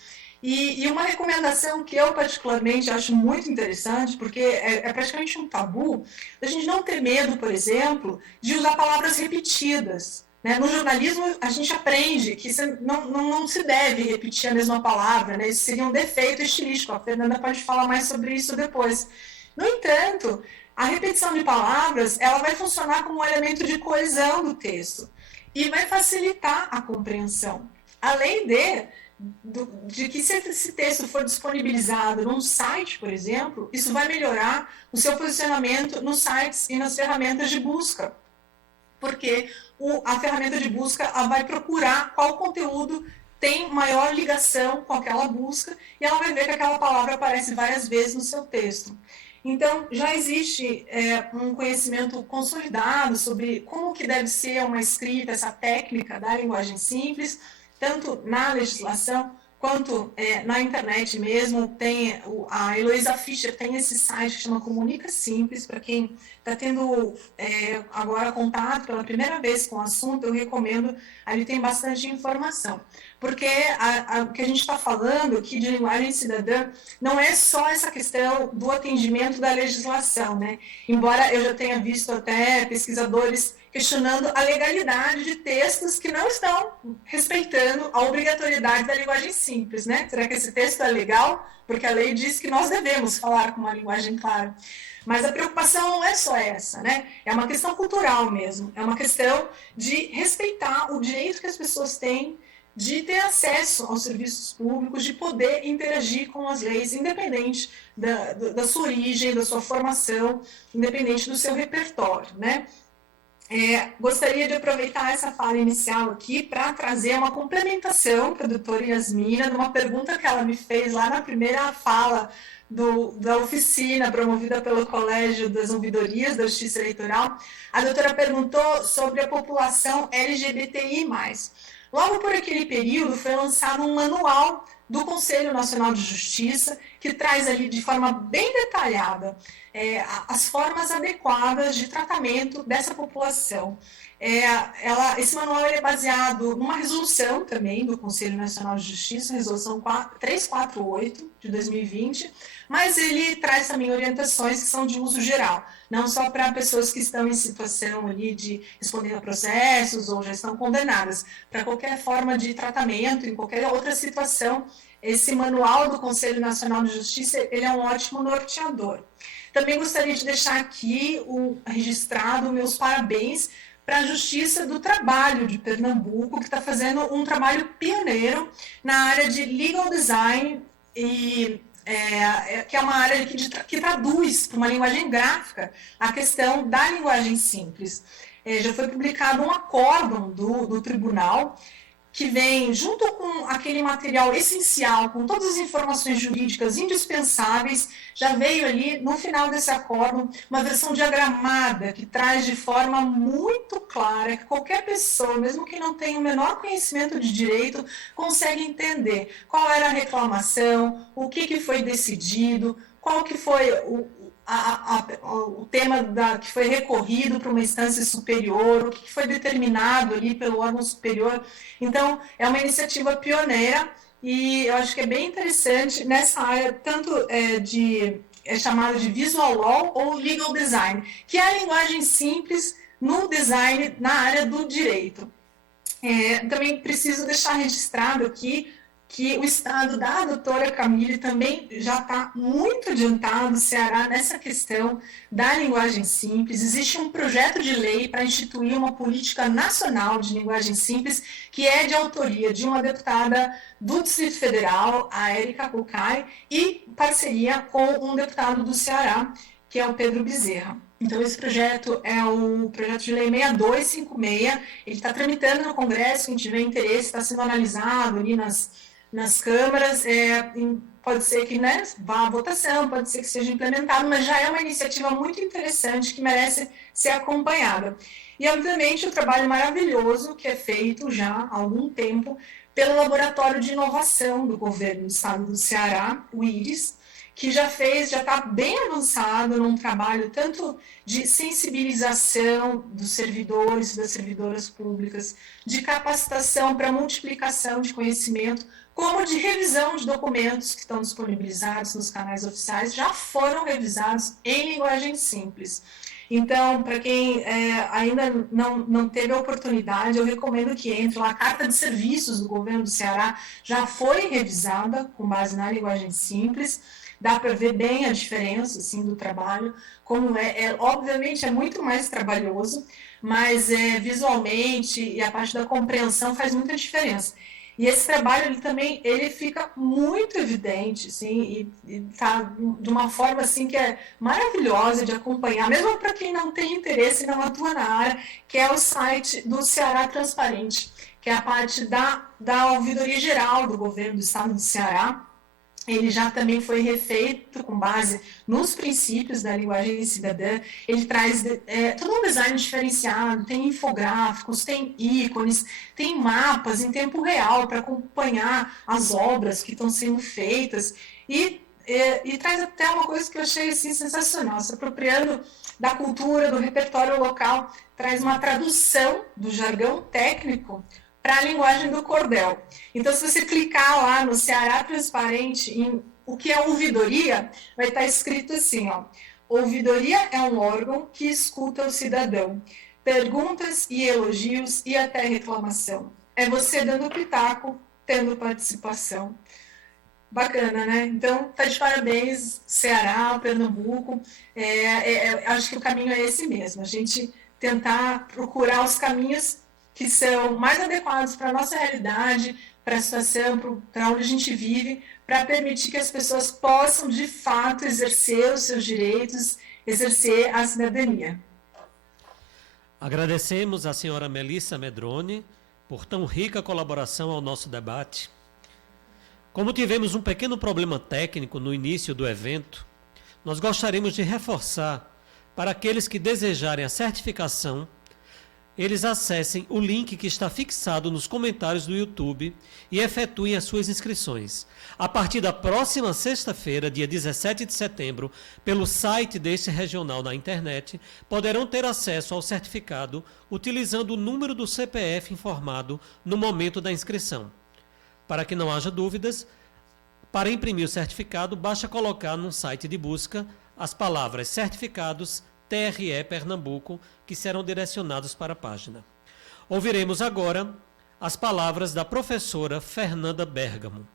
E uma recomendação que eu particularmente acho muito interessante, porque é praticamente um tabu, a gente não ter medo, por exemplo, de usar palavras repetidas. Né? No jornalismo, a gente aprende que não se deve repetir a mesma palavra, né? Isso seria um defeito estilístico. A Fernanda pode falar mais sobre isso depois. No entanto, a repetição de palavras ela vai funcionar como um elemento de coesão do texto e vai facilitar a compreensão. Além de que se esse texto for disponibilizado num site, por exemplo, isso vai melhorar o seu posicionamento nos sites e nas ferramentas de busca, porque a ferramenta de busca vai procurar qual conteúdo tem maior ligação com aquela busca e ela vai ver que aquela palavra aparece várias vezes no seu texto. Então, já existe um conhecimento consolidado sobre como que deve ser uma escrita, essa técnica da linguagem simples, tanto na legislação quanto na internet mesmo. Tem a Heloísa Fischer tem esse site que chama Comunica Simples, para quem está tendo agora contato pela primeira vez com o assunto, eu recomendo, ali tem bastante informação. Porque o que a gente está falando aqui de linguagem cidadã não é só essa questão do atendimento da legislação, né? Embora eu já tenha visto até pesquisadores questionando a legalidade de textos que não estão respeitando a obrigatoriedade da linguagem simples, né? Será que esse texto é legal? Porque a lei diz que nós devemos falar com uma linguagem clara. Mas a preocupação não é só essa, né? É uma questão cultural mesmo, é uma questão de respeitar o direito que as pessoas têm de ter acesso aos serviços públicos, de poder interagir com as leis, independente da sua origem, da sua formação, independente do seu repertório, né? Gostaria de aproveitar essa fala inicial aqui para trazer uma complementação para a doutora Yasmina, de uma pergunta que ela me fez lá na primeira fala da oficina promovida pelo Colégio das Ouvidorias da Justiça Eleitoral. A doutora perguntou sobre a população LGBTI+. Logo por aquele período foi lançado um manual do Conselho Nacional de Justiça, que traz ali de forma bem detalhada as formas adequadas de tratamento dessa população. Esse manual é baseado numa resolução também do Conselho Nacional de Justiça, resolução 348 de 2020, mas ele traz também orientações que são de uso geral, não só para pessoas que estão em situação ali de responder a processos ou já estão condenadas, para qualquer forma de tratamento, em qualquer outra situação. Esse manual do Conselho Nacional de Justiça, ele é um ótimo norteador. Também gostaria de deixar aqui registrado meus parabéns para a Justiça do Trabalho de Pernambuco, que está fazendo um trabalho pioneiro na área de legal design, que é uma área que traduz para uma linguagem gráfica a questão da linguagem simples. Já foi publicado um acórdão do tribunal, que vem junto com aquele material essencial, com todas as informações jurídicas indispensáveis. Já veio ali, no final desse acórdão, uma versão diagramada, que traz de forma muito clara, que qualquer pessoa, mesmo que não tenha o menor conhecimento de direito, consegue entender qual era a reclamação, o que foi decidido, qual que foi o tema que foi recorrido para uma instância superior, o que foi determinado ali pelo órgão superior. Então, é uma iniciativa pioneira e eu acho que é bem interessante nessa área, tanto é chamada de visual law ou legal design, que é a linguagem simples no design na área do direito. Também preciso deixar registrado aqui que o estado da doutora Camille também já está muito adiantado no Ceará nessa questão da linguagem simples. Existe um projeto de lei para instituir uma política nacional de linguagem simples, que é de autoria de uma deputada do Distrito Federal, a Érica Cocai, e parceria com um deputado do Ceará, que é o Pedro Bezerra. Então, esse projeto é o projeto de lei 6256, ele está tramitando no Congresso, quem tiver interesse, está sendo analisado ali nas câmaras, pode ser que vá à votação, pode ser que seja implementado, mas já é uma iniciativa muito interessante que merece ser acompanhada. E, obviamente, o trabalho maravilhoso que é feito já há algum tempo pelo Laboratório de Inovação do Governo do Estado do Ceará, o IRIS, que já está bem avançado num trabalho tanto de sensibilização dos servidores e das servidoras públicas, de capacitação para multiplicação de conhecimento, como de revisão de documentos que estão disponibilizados nos canais oficiais, já foram revisados em linguagem simples. Então, para quem ainda não teve a oportunidade, eu recomendo que entre lá. A Carta de Serviços do Governo do Ceará já foi revisada com base na linguagem simples. Dá para ver bem a diferença assim, do trabalho, como obviamente é muito mais trabalhoso, mas visualmente e a parte da compreensão faz muita diferença. E esse trabalho ele fica muito evidente, assim, e tá de uma forma assim que é maravilhosa de acompanhar, mesmo para quem não tem interesse e não atua na área, que é o site do Ceará Transparente, que é a parte da ouvidoria geral do governo do estado do Ceará. Ele já também foi refeito com base nos princípios da linguagem cidadã. Ele traz todo um design diferenciado, tem infográficos, tem ícones, tem mapas em tempo real para acompanhar as obras que estão sendo feitas e traz até uma coisa que eu achei assim, sensacional, se apropriando da cultura, do repertório local, traz uma tradução do jargão técnico para a linguagem do cordel. Então, se você clicar lá no Ceará Transparente, em o que é ouvidoria, vai estar escrito assim, ó: ouvidoria é um órgão que escuta o cidadão, perguntas e elogios e até reclamação. É você dando pitaco, tendo participação. Bacana, né? Então, tá de parabéns, Ceará, Pernambuco. Acho que o caminho é esse mesmo, a gente tentar procurar os caminhos que são mais adequados para a nossa realidade, para a situação, para onde a gente vive, para permitir que as pessoas possam, de fato, exercer os seus direitos, exercer a cidadania. Agradecemos à senhora Melissa Medrone por tão rica colaboração ao nosso debate. Como tivemos um pequeno problema técnico no início do evento, nós gostaríamos de reforçar para aqueles que desejarem a certificação eles acessem o link que está fixado nos comentários do YouTube e efetuem as suas inscrições. A partir da próxima sexta-feira, dia 17 de setembro, pelo site deste regional na internet, poderão ter acesso ao certificado utilizando o número do CPF informado no momento da inscrição. Para que não haja dúvidas, para imprimir o certificado, basta colocar no site de busca as palavras certificados TRE Pernambuco, que serão direcionados para a página. Ouviremos agora as palavras da professora Fernanda Bergamo.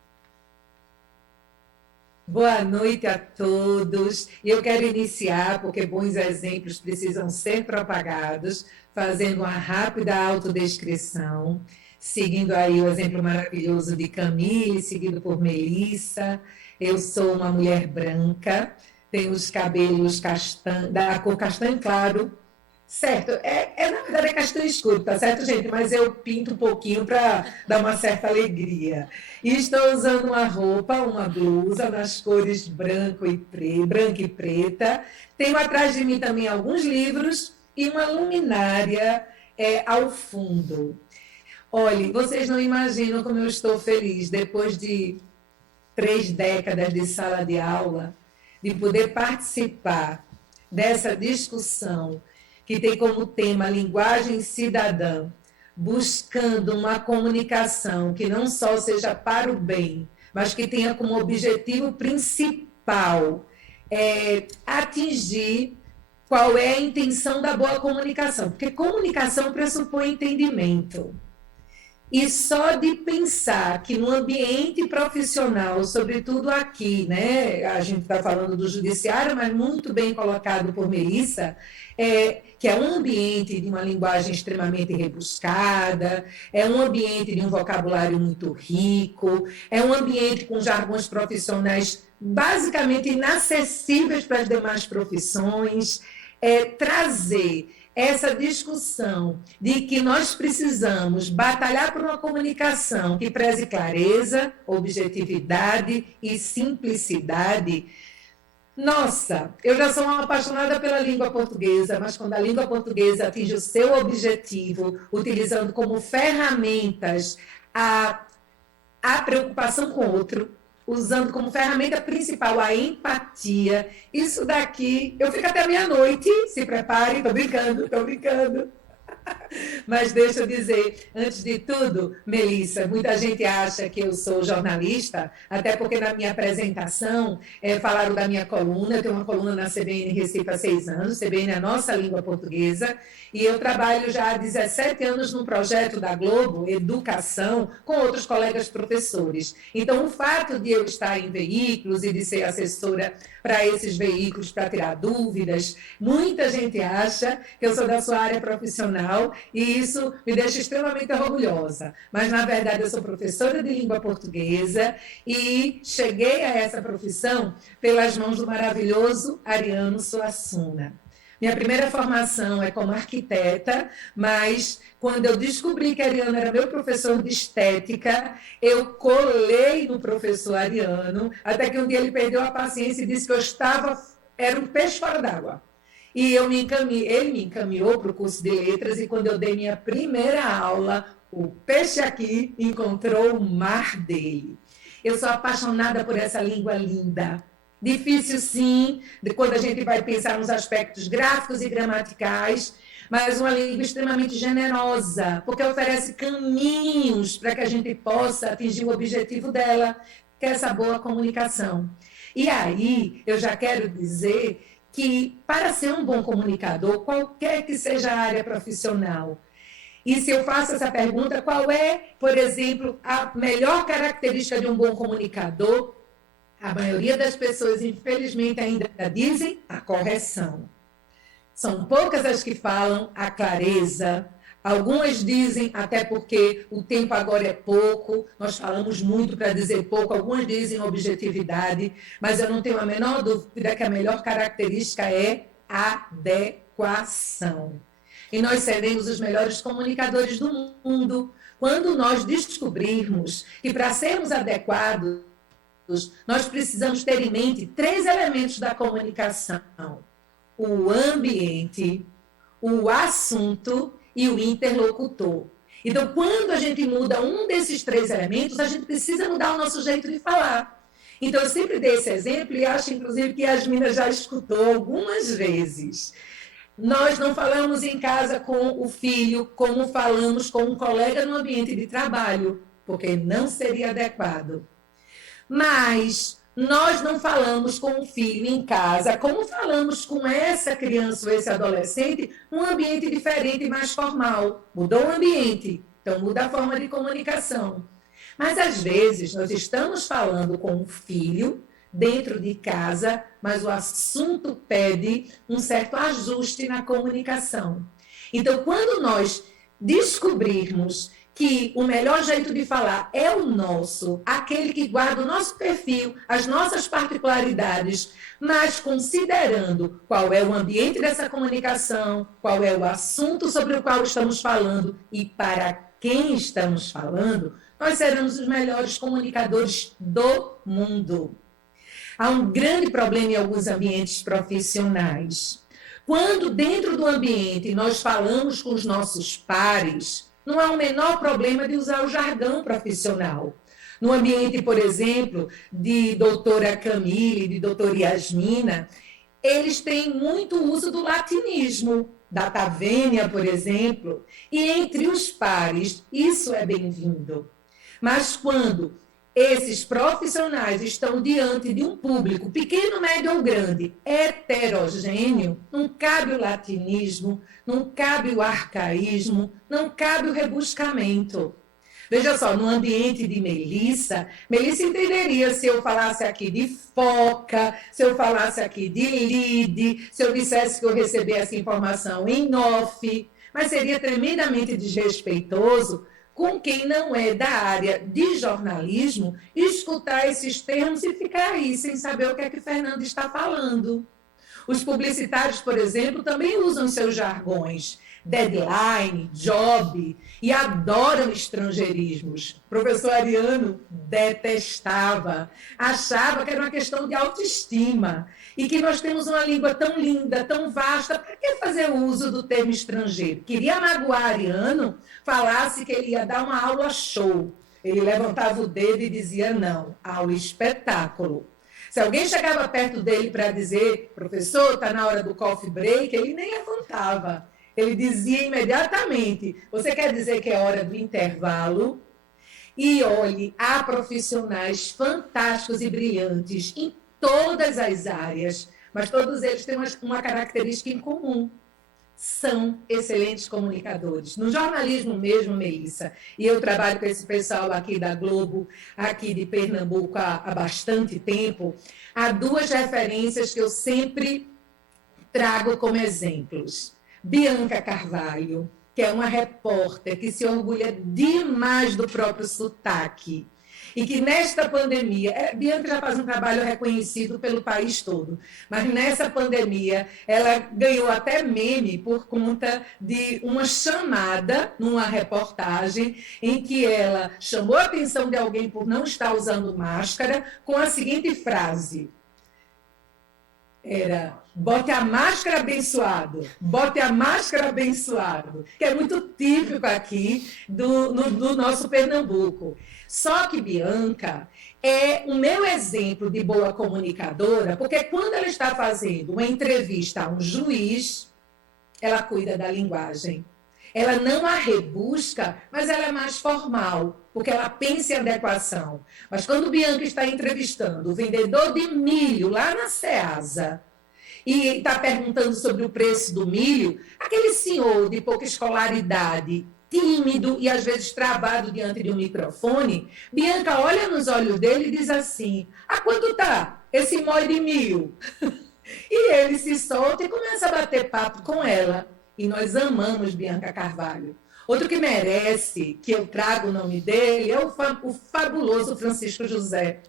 Boa noite a todos. Eu quero iniciar, porque bons exemplos precisam ser propagados, fazendo uma rápida autodescrição, seguindo aí o exemplo maravilhoso de Camille, seguido por Melissa. Eu sou uma mulher branca, tenho os cabelos da cor castanho claro, certo? Na verdade é castanho escuro, tá certo, gente? Mas eu pinto um pouquinho para dar uma certa alegria. E estou usando uma roupa, uma blusa nas cores branca e preta. Tenho atrás de mim também alguns livros e uma luminária ao fundo. Olhe, vocês não imaginam como eu estou feliz depois de 3 décadas de sala de aula, de poder participar dessa discussão que tem como tema linguagem cidadã, buscando uma comunicação que não só seja para o bem, mas que tenha como objetivo principal atingir qual é a intenção da boa comunicação, porque comunicação pressupõe entendimento. E só de pensar que no ambiente profissional, sobretudo aqui, né, a gente está falando do judiciário, mas muito bem colocado por Melissa, que é um ambiente de uma linguagem extremamente rebuscada, é um ambiente de um vocabulário muito rico, é um ambiente com jargões profissionais basicamente inacessíveis para as demais profissões, trazer essa discussão de que nós precisamos batalhar por uma comunicação que preze clareza, objetividade e simplicidade. Nossa, eu já sou uma apaixonada pela língua portuguesa, mas quando a língua portuguesa atinge o seu objetivo, utilizando como ferramentas a preocupação com o outro, usando como ferramenta principal a empatia, isso daqui, eu fico até meia-noite, se preparem, estou brincando. Mas deixa eu dizer, antes de tudo, Melissa, muita gente acha que eu sou jornalista, até porque na minha apresentação falaram da minha coluna, eu tenho uma coluna na CBN Recife há 6 anos, CBN é a nossa língua portuguesa, e eu trabalho já há 17 anos num projeto da Globo, Educação, com outros colegas professores. Então, o fato de eu estar em veículos e de ser assessora para esses veículos, para tirar dúvidas, muita gente acha que eu sou da sua área profissional e isso me deixa extremamente orgulhosa. Mas, na verdade, eu sou professora de língua portuguesa e cheguei a essa profissão pelas mãos do maravilhoso Ariano Suassuna. Minha primeira formação é como arquiteta, mas quando eu descobri que Ariano era meu professor de estética, eu colei no professor Ariano, até que um dia ele perdeu a paciência e disse que era um peixe fora d'água. E ele me encaminhou para o curso de letras, e quando eu dei minha primeira aula, o peixe aqui encontrou o mar dele. Eu sou apaixonada por essa língua linda. Difícil, sim, quando a gente vai pensar nos aspectos gráficos e gramaticais, mas uma língua extremamente generosa, porque oferece caminhos para que a gente possa atingir o objetivo dela, que é essa boa comunicação. E aí, eu já quero dizer que, para ser um bom comunicador, qualquer que seja a área profissional, e se eu faço essa pergunta, qual é, por exemplo, a melhor característica de um bom comunicador? A maioria das pessoas, infelizmente, ainda dizem a correção. São poucas as que falam a clareza. Algumas dizem, até porque o tempo agora é pouco, nós falamos muito para dizer pouco, algumas dizem objetividade, mas eu não tenho a menor dúvida que a melhor característica é adequação. E nós seremos os melhores comunicadores do mundo quando nós descobrirmos que, para sermos adequados, nós precisamos ter em mente 3 elementos da comunicação: o ambiente, o assunto e o interlocutor. Então, quando a gente muda um desses 3 elementos, a gente precisa mudar o nosso jeito de falar. Então, eu sempre dei esse exemplo e acho, inclusive, que a Yasmina já escutou algumas vezes. Nós não falamos em casa com o filho como falamos com um colega no ambiente de trabalho, porque não seria adequado. Mas nós não falamos com o filho em casa como falamos com essa criança ou esse adolescente num ambiente diferente e mais formal. Mudou o ambiente, então muda a forma de comunicação. Mas, às vezes, nós estamos falando com o filho dentro de casa, mas o assunto pede um certo ajuste na comunicação. Então, quando nós descobrirmos que o melhor jeito de falar é o nosso, aquele que guarda o nosso perfil, as nossas particularidades, mas considerando qual é o ambiente dessa comunicação, qual é o assunto sobre o qual estamos falando e para quem estamos falando, nós seremos os melhores comunicadores do mundo. Há um grande problema em alguns ambientes profissionais. Quando dentro do ambiente nós falamos com os nossos pares, não há o menor problema de usar o jargão profissional. No ambiente, por exemplo, de doutora Camille, de doutora Yasmina, eles têm muito uso do latinismo, da Tavênia, por exemplo, e entre os pares isso é bem-vindo. Mas quando esses profissionais estão diante de um público, pequeno, médio ou grande, heterogêneo, não cabe o latinismo, não cabe o arcaísmo, não cabe o rebuscamento. Veja só, no ambiente de Melissa entenderia se eu falasse aqui de foca, se eu falasse aqui de lead, se eu dissesse que eu recebi essa informação em off, mas seria tremendamente desrespeitoso com quem não é da área de jornalismo, escutar esses termos e ficar aí sem saber o que é que Fernando está falando. Os publicitários, por exemplo, também usam seus jargões, deadline, job, e adoram estrangeirismos. O professor Ariano detestava, achava que era uma questão de autoestima, e que nós temos uma língua tão linda, tão vasta, para que fazer uso do termo estrangeiro? Queria magoar Ariano, falasse que ele ia dar uma aula show. Ele levantava o dedo e dizia, não, aula espetáculo. Se alguém chegava perto dele para dizer, professor, está na hora do coffee break, ele nem levantava. Ele dizia imediatamente, você quer dizer que é hora do intervalo? E olhe, há profissionais fantásticos e brilhantes em todas as áreas, mas todos eles têm uma característica em comum. São excelentes comunicadores. No jornalismo mesmo, Melissa, e eu trabalho com esse pessoal aqui da Globo, aqui de Pernambuco há bastante tempo, há 2 referências que eu sempre trago como exemplos. Bianca Carvalho, que é uma repórter que se orgulha demais do próprio sotaque. E que nesta pandemia, Bianca já faz um trabalho reconhecido pelo país todo, mas nessa pandemia ela ganhou até meme por conta de uma chamada numa reportagem em que ela chamou a atenção de alguém por não estar usando máscara com a seguinte frase. Era, bote a máscara abençoado, bote a máscara abençoado, que é muito típico aqui do nosso Pernambuco. Só que Bianca é o meu exemplo de boa comunicadora, porque quando ela está fazendo uma entrevista a um juiz, ela cuida da linguagem. Ela não a rebusca, mas ela é mais formal, porque ela pensa em adequação. Mas quando Bianca está entrevistando o vendedor de milho lá na Ceasa, e está perguntando sobre o preço do milho, aquele senhor de pouca escolaridade, tímido e às vezes travado diante de um microfone, Bianca olha nos olhos dele e diz assim, a quanto está esse molho de milho? E ele se solta e começa a bater papo com ela. E nós amamos Bianca Carvalho. Outro que merece que eu traga o nome dele é o fabuloso Francisco José.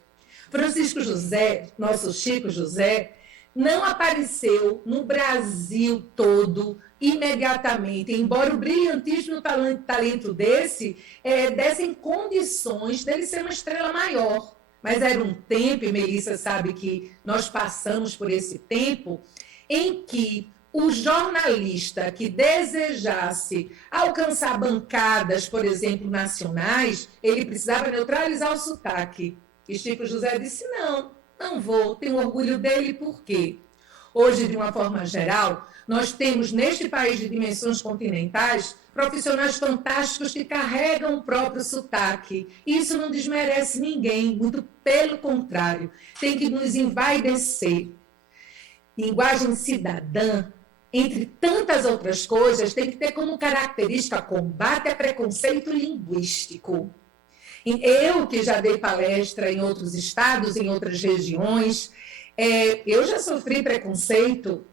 Francisco José, nosso Chico José, não apareceu no Brasil todo imediatamente, embora o brilhantíssimo talento desse dessem condições dele ser uma estrela maior. Mas era um tempo, e Melissa sabe que nós passamos por esse tempo, em que o jornalista que desejasse alcançar bancadas, por exemplo, nacionais, ele precisava neutralizar o sotaque. E Chico José disse, não vou, tenho orgulho dele, por quê? Hoje, de uma forma geral, nós temos neste país de dimensões continentais profissionais fantásticos que carregam o próprio sotaque. Isso não desmerece ninguém, muito pelo contrário, tem que nos envaidecer. Linguagem cidadã, entre tantas outras coisas, tem que ter como característica combate a preconceito linguístico. Eu, que já dei palestra em outros estados, em outras regiões, eu já sofri preconceito.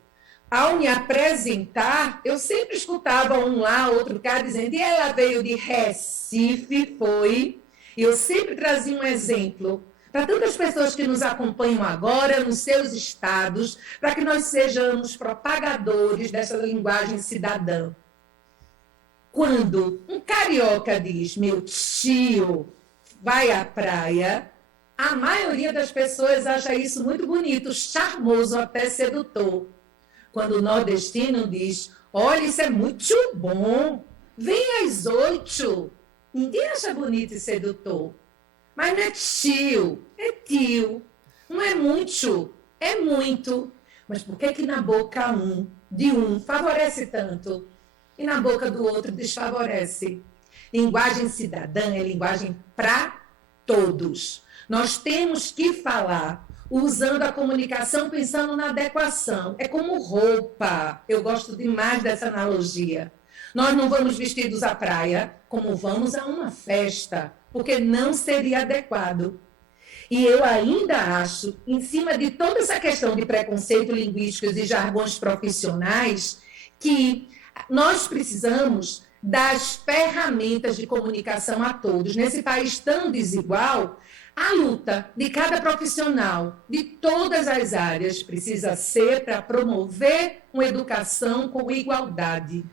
Ao me apresentar, eu sempre escutava um lá, outro cá, dizendo, e ela veio de Recife, foi. E eu sempre trazia um exemplo para tantas pessoas que nos acompanham agora nos seus estados, para que nós sejamos propagadores dessa linguagem cidadã. Quando um carioca diz, meu tio vai à praia, a maioria das pessoas acha isso muito bonito, charmoso, até sedutor. Quando o nordestino diz, olha, isso é muito bom, vem às 8. Ninguém acha bonito e sedutor. Mas não é tio, é tio. Não é muito, é muito. Mas por que na boca de um favorece tanto e na boca do outro desfavorece? Linguagem cidadã é linguagem para todos. Nós temos que falar usando a comunicação pensando na adequação. É como roupa. Eu gosto demais dessa analogia. Nós não vamos vestidos à praia como vamos a uma festa, porque não seria adequado. E eu ainda acho, em cima de toda essa questão de preconceito linguístico e jargões profissionais, que nós precisamos das ferramentas de comunicação a todos. Nesse país tão desigual, a luta de cada profissional, de todas as áreas, precisa ser para promover uma educação com igualdade.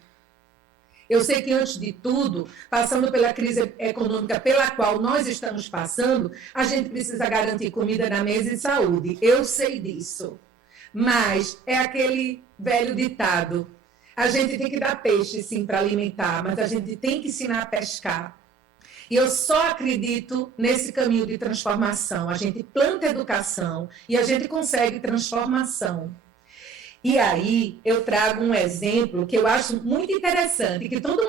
Eu sei que, antes de tudo, passando pela crise econômica pela qual nós estamos passando, a gente precisa garantir comida na mesa e saúde. Eu sei disso. Mas é aquele velho ditado. A gente tem que dar peixe, sim, para alimentar, mas a gente tem que ensinar a pescar. E eu só acredito nesse caminho de transformação. A gente planta educação e a gente consegue transformação. E aí eu trago um exemplo que eu acho muito interessante, que todo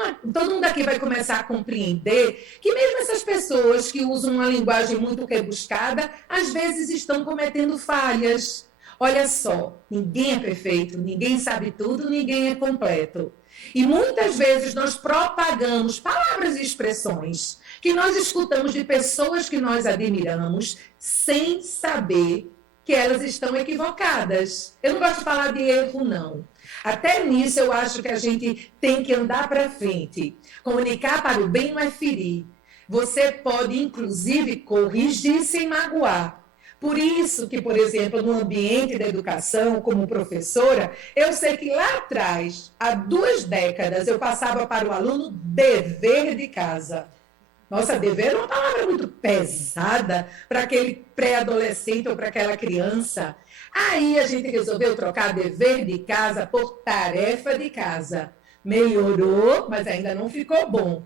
mundo aqui vai começar a compreender que mesmo essas pessoas que usam uma linguagem muito rebuscada, às vezes estão cometendo falhas. Olha só, ninguém é perfeito, ninguém sabe tudo, ninguém é completo. E muitas vezes nós propagamos palavras e expressões que nós escutamos de pessoas que nós admiramos sem saber que elas estão equivocadas. Eu não gosto de falar de erro, não. Até nisso eu acho que a gente tem que andar para frente. Comunicar para o bem não é ferir. Você pode, inclusive, corrigir sem magoar. Por isso que, por exemplo, no ambiente da educação, como professora, eu sei que lá atrás, há 2 décadas, eu passava para o aluno dever de casa. Nossa, dever é uma palavra muito pesada para aquele pré-adolescente ou para aquela criança. Aí a gente resolveu trocar dever de casa por tarefa de casa. Melhorou, mas ainda não ficou bom.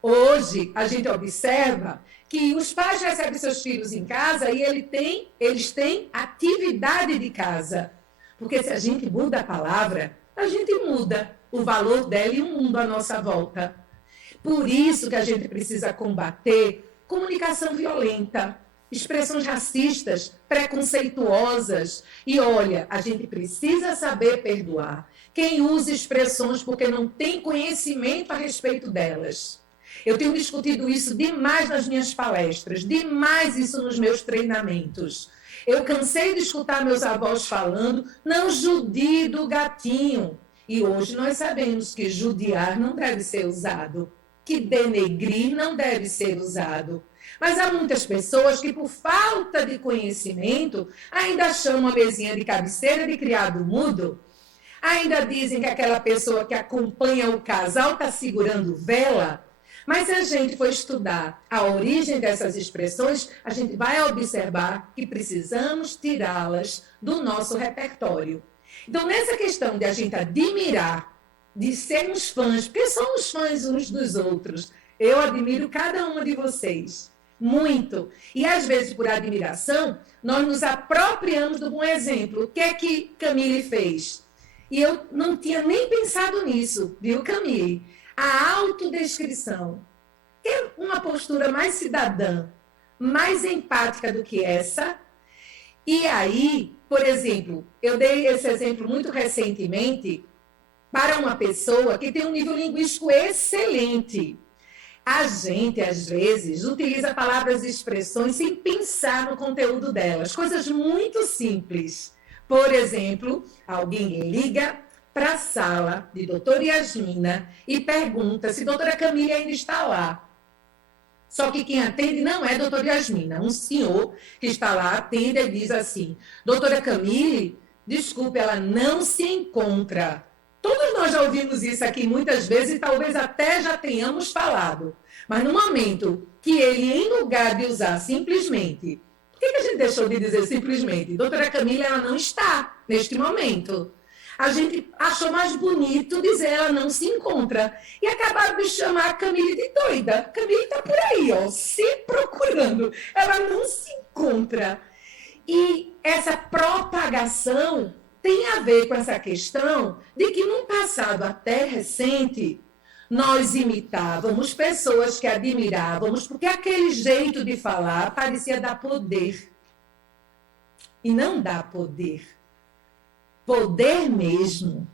Hoje, a gente observa que os pais recebem seus filhos em casa e eles têm atividade de casa. Porque se a gente muda a palavra, a gente muda o valor dela e o mundo à nossa volta. Por isso que a gente precisa combater comunicação violenta, expressões racistas, preconceituosas. E olha, a gente precisa saber perdoar quem usa expressões porque não tem conhecimento a respeito delas. Eu tenho discutido isso demais nas minhas palestras, demais isso nos meus treinamentos. Eu cansei de escutar meus avós falando, não judie do gatinho. E hoje nós sabemos que judiar não deve ser usado, que denegrir não deve ser usado. Mas há muitas pessoas que, por falta de conhecimento, ainda chamam a mesinha de cabeceira de criado mudo, ainda dizem que aquela pessoa que acompanha o casal está segurando vela. Mas se a gente for estudar a origem dessas expressões, a gente vai observar que precisamos tirá-las do nosso repertório. Então, nessa questão de a gente admirar, de sermos fãs, porque somos fãs uns dos outros, eu admiro cada uma de vocês, muito. E, às vezes, por admiração, nós nos apropriamos do bom exemplo. O que é que Camille fez? E eu não tinha nem pensado nisso, viu, Camille? A autodescrição. Tem uma postura mais cidadã, mais empática do que essa. E aí, por exemplo, eu dei esse exemplo muito recentemente para uma pessoa que tem um nível linguístico excelente. A gente, às vezes, utiliza palavras e expressões sem pensar no conteúdo delas, coisas muito simples. Por exemplo, alguém liga para a sala de doutora Yasmina e pergunta se doutora Camille ainda está lá. Só que quem atende não é doutora Yasmina. Um senhor que está lá atende e diz assim: doutora Camille, desculpe, ela não se encontra. Todos nós já ouvimos isso aqui muitas vezes e talvez até já tenhamos falado. Mas no momento que ele, em lugar de usar simplesmente, por que a gente deixou de dizer simplesmente? Doutora Camille, ela não está neste momento. A gente achou mais bonito dizer ela não se encontra. E acabaram de chamar a Camille de doida. Camille está por aí, ó, se procurando. Ela não se encontra. E essa propagação tem a ver com essa questão de que, num passado até recente, nós imitávamos pessoas que admirávamos, porque aquele jeito de falar parecia dar poder. E não dá poder. Poder mesmo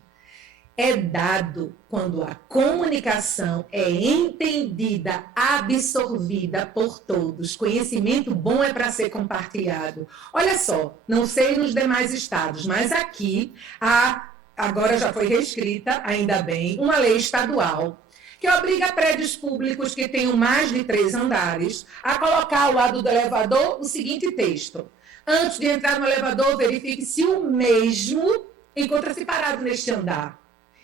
é dado quando a comunicação é entendida, absorvida por todos. Conhecimento bom é para ser compartilhado. Olha só, não sei nos demais estados, mas aqui, agora já foi reescrita, ainda bem, uma lei estadual que obriga prédios públicos que tenham mais de 3 andares a colocar ao lado do elevador o seguinte texto: antes de entrar no elevador, verifique se o mesmo encontra-se parado neste andar.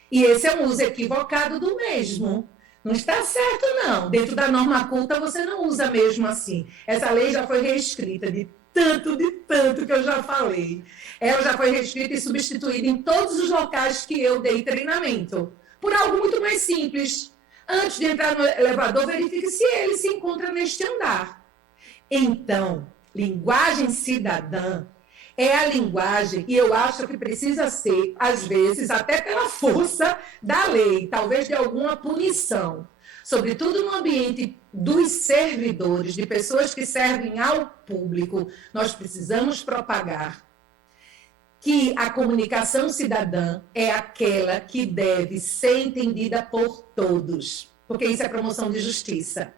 E esse é um uso equivocado do mesmo. Não está certo, não. Dentro da norma culta, você não usa mesmo assim. Essa lei já foi reescrita de tanto que eu já falei. Ela já foi reescrita e substituída em todos os locais que eu dei treinamento. Por algo muito mais simples. Antes de entrar no elevador, verifique se ele se encontra neste andar. Então, linguagem cidadã é a linguagem, e eu acho que precisa ser, às vezes, até pela força da lei, talvez de alguma punição, sobretudo no ambiente dos servidores, de pessoas que servem ao público, nós precisamos propagar que a comunicação cidadã é aquela que deve ser entendida por todos, porque isso é promoção de justiça.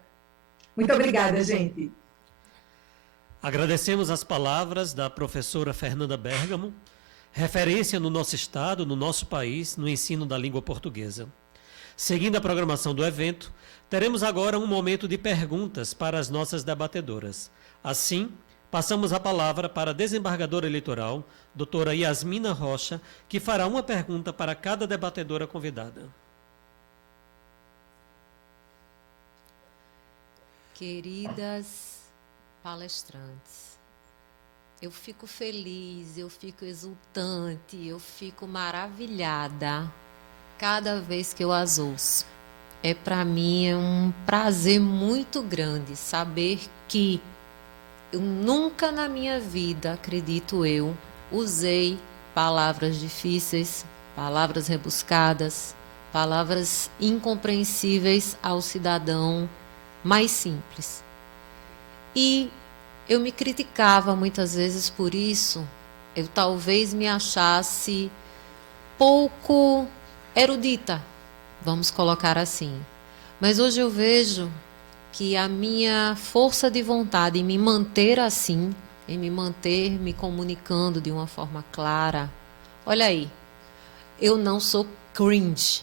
Muito obrigada, gente. Agradecemos as palavras da professora Fernanda Bergamo, referência no nosso estado, no nosso país, no ensino da língua portuguesa. Seguindo a programação do evento, teremos agora um momento de perguntas para as nossas debatedoras. Assim, passamos a palavra para a desembargadora eleitoral, doutora Yasmina Rocha, que fará uma pergunta para cada debatedora convidada. Queridas palestrantes, eu fico feliz, eu fico exultante, eu fico maravilhada cada vez que eu as ouço. Para mim um prazer muito grande saber que eu nunca na minha vida, acredito eu, usei palavras difíceis, palavras rebuscadas, palavras incompreensíveis ao cidadão mais simples. E eu me criticava muitas vezes por isso. Eu talvez me achasse pouco erudita, vamos colocar assim. Mas hoje eu vejo que a minha força de vontade em me manter assim, em me manter me comunicando de uma forma clara, olha aí, eu não sou cringe,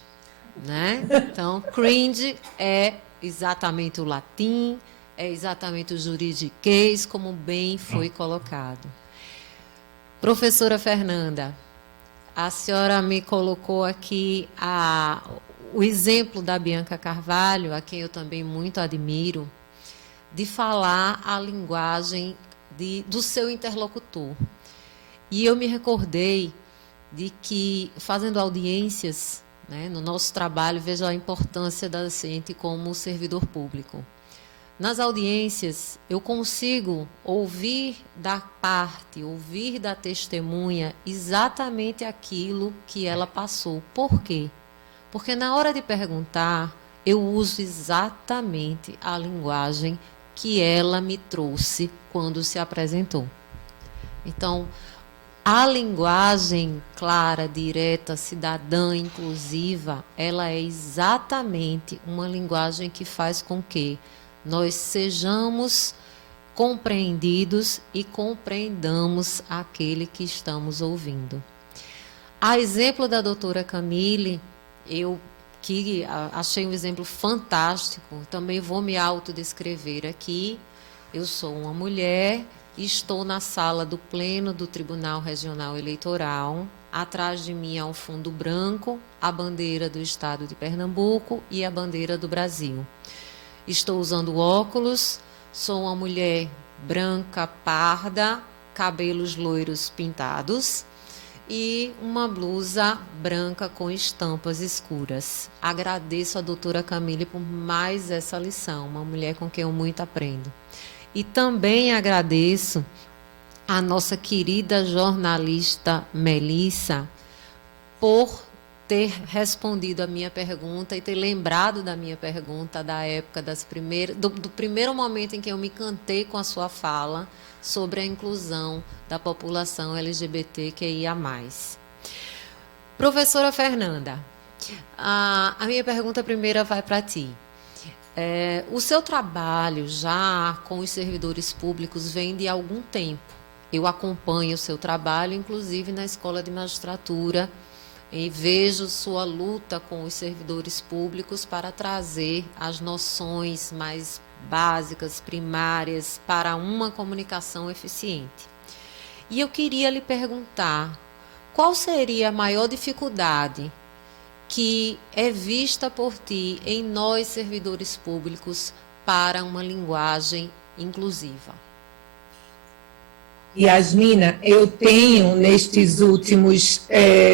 né? Então, cringe é exatamente o latim, é exatamente o juridiquês, como bem foi colocado. Professora Fernanda, a senhora me colocou aqui o exemplo da Bianca Carvalho, a quem eu também muito admiro, de falar a linguagem do seu interlocutor. E eu me recordei de que, fazendo audiências, né, no nosso trabalho, vejo a importância da gente como servidor público. Nas audiências, eu consigo ouvir da parte, ouvir da testemunha exatamente aquilo que ela passou. Por quê? Porque na hora de perguntar, eu uso exatamente a linguagem que ela me trouxe quando se apresentou. Então, a linguagem clara, direta, cidadã, inclusiva, ela é exatamente uma linguagem que faz com que nós sejamos compreendidos e compreendamos aquele que estamos ouvindo. A exemplo da doutora Camille, eu que achei um exemplo fantástico, também vou me autodescrever aqui. Eu sou uma mulher, estou na sala do Pleno do Tribunal Regional Eleitoral. Atrás de mim há um fundo branco, a bandeira do Estado de Pernambuco e a bandeira do Brasil. Estou usando óculos, sou uma mulher branca, parda, cabelos loiros pintados e uma blusa branca com estampas escuras. Agradeço a doutora Camille por mais essa lição, uma mulher com quem eu muito aprendo. E também agradeço a nossa querida jornalista Melissa por ter respondido a minha pergunta e ter lembrado da minha pergunta da época do primeiro momento em que eu me encantei com a sua fala sobre a inclusão da população LGBTQIA+. Professora Fernanda, a minha pergunta primeira vai para ti. O seu trabalho já com os servidores públicos vem de algum tempo. Eu acompanho o seu trabalho, inclusive na Escola de Magistratura, e vejo sua luta com os servidores públicos para trazer as noções mais básicas, primárias, para uma comunicação eficiente. E eu queria lhe perguntar, qual seria a maior dificuldade que é vista por ti em nós, servidores públicos, para uma linguagem inclusiva? Yasmina, eu tenho, nestes últimos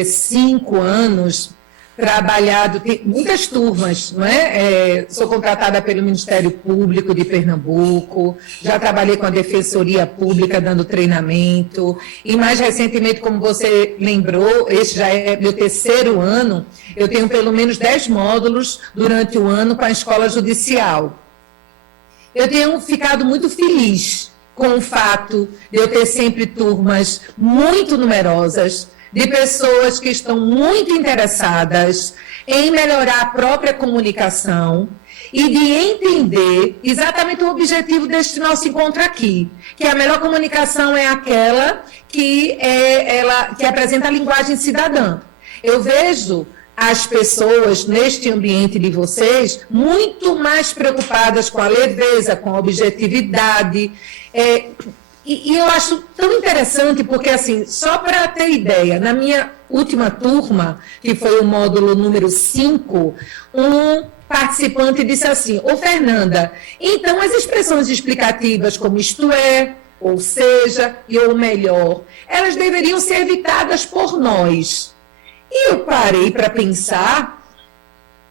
5 anos, trabalhado, muitas turmas, não é? Sou contratada pelo Ministério Público de Pernambuco, já trabalhei com a Defensoria Pública dando treinamento, e mais recentemente, como você lembrou, esse já é meu 3º ano, eu tenho pelo menos 10 módulos durante o ano com a Escola Judicial. Eu tenho ficado muito feliz com o fato de eu ter sempre turmas muito numerosas, de pessoas que estão muito interessadas em melhorar a própria comunicação e de entender exatamente o objetivo deste nosso encontro aqui, que a melhor comunicação é aquela que apresenta a linguagem cidadã. Eu vejo as pessoas neste ambiente de vocês muito mais preocupadas com a leveza, com a objetividade. E eu acho tão interessante porque, assim, só para ter ideia, na minha última turma, que foi o módulo número 5, um participante disse assim: ô Fernanda, então as expressões explicativas como isto é, ou seja, e ou melhor, elas deveriam ser evitadas por nós. E eu parei para pensar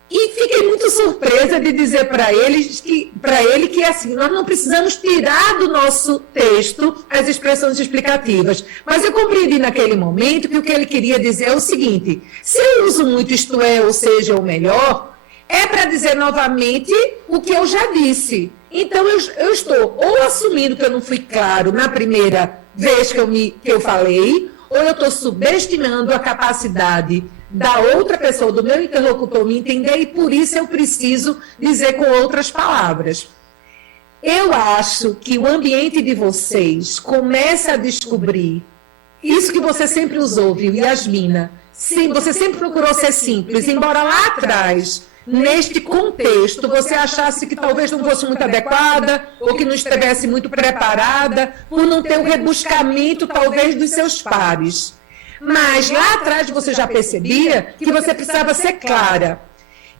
e fiquei muito surpresa de dizer para ele que assim, nós não precisamos tirar do nosso texto as expressões explicativas. Mas eu compreendi naquele momento que o que ele queria dizer é o seguinte: se eu uso muito isto é, ou seja, ou melhor, é para dizer novamente o que eu já disse. Então eu estou ou assumindo que eu não fui claro na primeira vez que eu falei, ou eu estou subestimando a capacidade da outra pessoa, do meu interlocutor, me entender, e por isso eu preciso dizer com outras palavras. Eu acho que o ambiente de vocês começa a descobrir isso que você sempre usou, viu, Yasmina? Sim, você sempre procurou ser simples, embora lá atrás, neste contexto, você achasse que talvez não fosse muito adequada, ou que não estivesse muito preparada, por não ter o rebuscamento, talvez, dos seus pares. Mas lá atrás você já percebia que você precisava ser clara.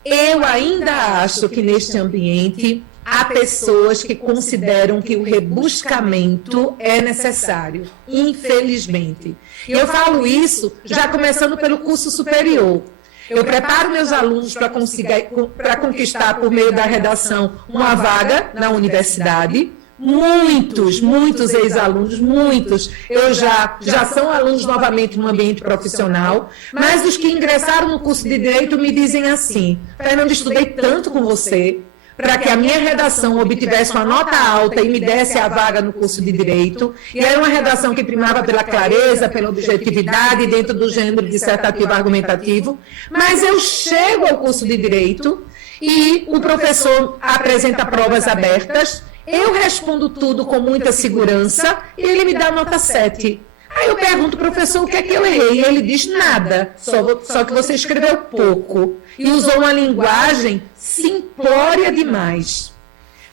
Eu ainda acho que neste ambiente há pessoas que consideram que o rebuscamento é necessário, infelizmente. E eu falo isso já começando pelo curso superior. Eu preparo meus alunos para conquistar, por meio da redação, uma vaga na universidade. Muitos ex-alunos, já são alunos novamente no ambiente profissional, mas os que ingressaram no curso de Direito me dizem assim: Fernanda, estudei tanto com você para que a minha redação obtivesse uma nota alta e me desse a vaga no curso de Direito, e era uma redação que primava pela clareza, pela objetividade, dentro do gênero dissertativo argumentativo, mas eu chego ao curso de Direito e o professor apresenta provas abertas, eu respondo tudo com muita segurança e ele me dá nota 7. Aí eu pergunto, professor, o que é que eu errei? E ele diz, nada, só que você escreveu pouco e usou uma linguagem simplória demais.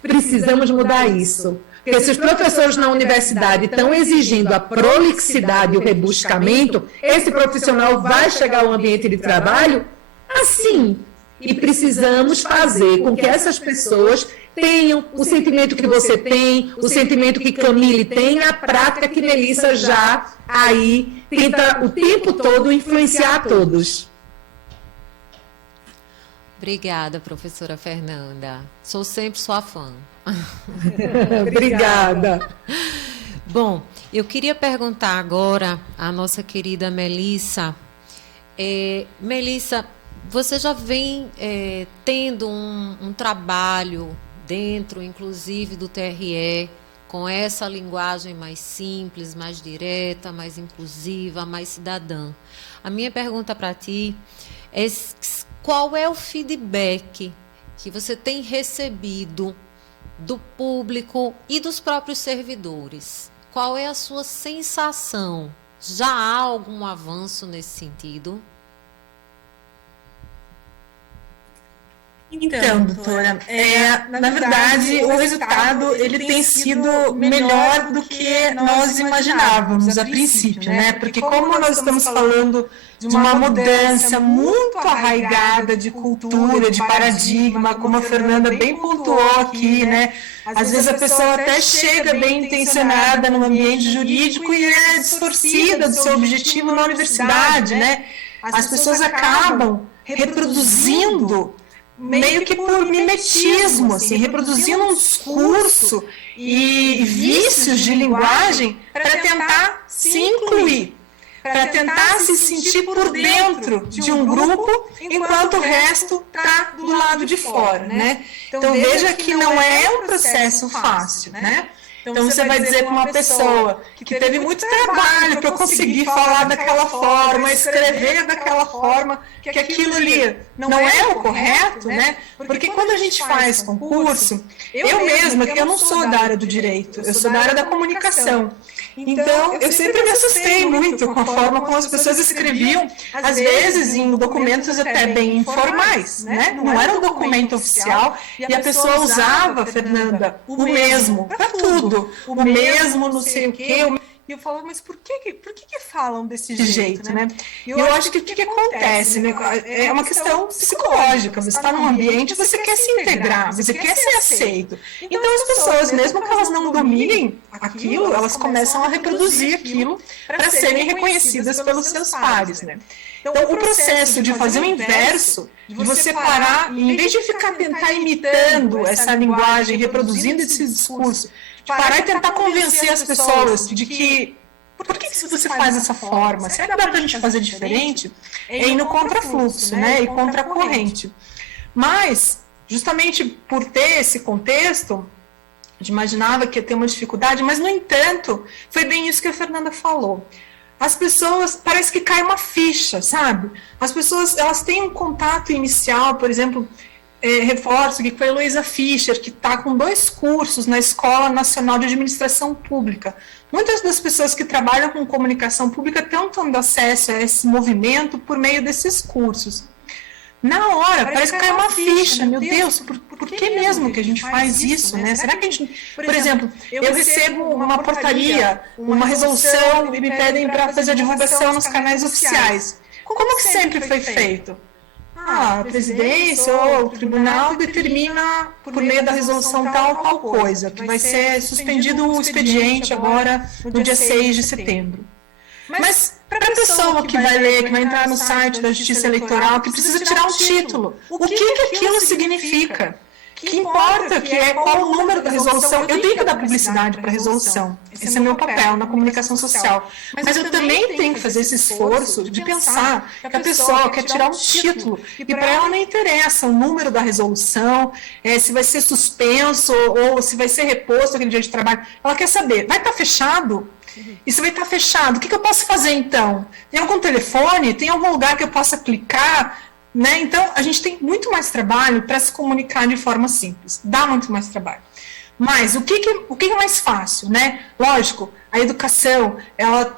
Precisamos mudar isso. Porque se os professores na universidade estão exigindo a prolixidade e o rebuscamento, esse profissional vai chegar ao ambiente de trabalho assim. E precisamos fazer com que essas pessoas tenham o sentimento que você tem, o sentimento que Camille tem, a prática que Melissa já aí tenta o tempo todo influenciar a todos. Obrigada, professora Fernanda. Sou sempre sua fã. Obrigada. Bom, eu queria perguntar agora à nossa querida Melissa. Melissa, você já vem tendo um trabalho dentro, inclusive, do TRE, com essa linguagem mais simples, mais direta, mais inclusiva, mais cidadã. A minha pergunta para ti é qual é o feedback que você tem recebido do público e dos próprios servidores? Qual é a sua sensação? Já há algum avanço nesse sentido? Então, doutora, na verdade, o resultado ele tem sido melhor do que nós imaginávamos a princípio, né? Porque como nós estamos falando de uma mudança muito arraigada de cultura, de paradigma, como a Fernanda bem pontuou aqui, né? Às vezes a pessoa até chega bem intencionada no ambiente jurídico e é distorcida do seu objetivo na universidade, né? As pessoas acabam reproduzindo meio que por mimetismo, assim, reproduzindo um discurso e vícios de linguagem para tentar se incluir, para tentar se sentir por dentro de um grupo, enquanto o resto está do lado de fora, né? Então veja que não é um processo fácil, né? Então você vai dizer para uma pessoa que teve muito trabalho para conseguir falar daquela forma, escrever daquela forma, que aquilo ali não é o correto, né? Porque quando a gente faz concurso, eu mesma, que eu não sou da área do direito, eu sou da área da comunicação. Então, eu sempre me assustei muito com a forma como as pessoas escreviam, às vezes em documentos até bem informais, né? Não era um documento oficial e a pessoa usava, Fernanda, o mesmo para tudo, o mesmo não sei o quê. E eu falo, mas por que falam desse jeito, né? E eu acho que o que acontece, né? É uma questão psicológica. Você está num ambiente, você quer se integrar, você quer ser aceito. Então as pessoas, mesmo que elas não dominem aquilo, elas começam a reproduzir aquilo para serem reconhecidas pelos seus pares, né? Então o processo de fazer o inverso, de você parar, em vez de tentar imitando essa linguagem, reproduzindo esse discurso, parar e tentar convencer as pessoas de que por que você faz dessa forma? Será que dá para a gente fazer diferente? É indo contra fluxo, né? E contra a corrente. Mas, justamente por ter esse contexto, a gente imaginava que ia ter uma dificuldade, mas, no entanto, foi bem isso que a Fernanda falou. As pessoas, parece que cai uma ficha, sabe? As pessoas, elas têm um contato inicial, por exemplo, reforço que foi a Heloísa Fischer, que está com 2 cursos na Escola Nacional de Administração Pública. Muitas das pessoas que trabalham com comunicação pública estão tendo acesso a esse movimento por meio desses cursos. Na hora, parece que cai uma ficha. Meu Deus, por que mesmo que a gente faz isso, né? Será que a gente... Por exemplo, eu recebo uma portaria, uma resolução e me pedem para fazer a divulgação nos canais oficiais. Como que sempre foi feito? a presidência ou o tribunal determina, por meio da resolução tal coisa, que vai ser suspendido o expediente agora no dia 6 de setembro. Mas para a pessoa que vai ler, que vai entrar no site da Justiça Eleitoral, que precisa tirar um título, o que aquilo significa? O que importa que é qual o número da resolução. Eu tenho que dar publicidade para a resolução. Esse é meu papel na comunicação social. Mas eu também tenho que fazer esse esforço de pensar que a pessoa quer tirar um título e para ela não interessa o número da resolução, se vai ser suspenso ou se vai ser reposto aquele dia de trabalho. Ela quer saber, vai estar fechado? E se vai estar fechado, o que eu posso fazer então? Tem algum telefone? Tem algum lugar que eu possa clicar? Né? Então, a gente tem muito mais trabalho para se comunicar de forma simples. Dá muito mais trabalho. Mas o que é mais fácil? Né? Lógico, a educação ela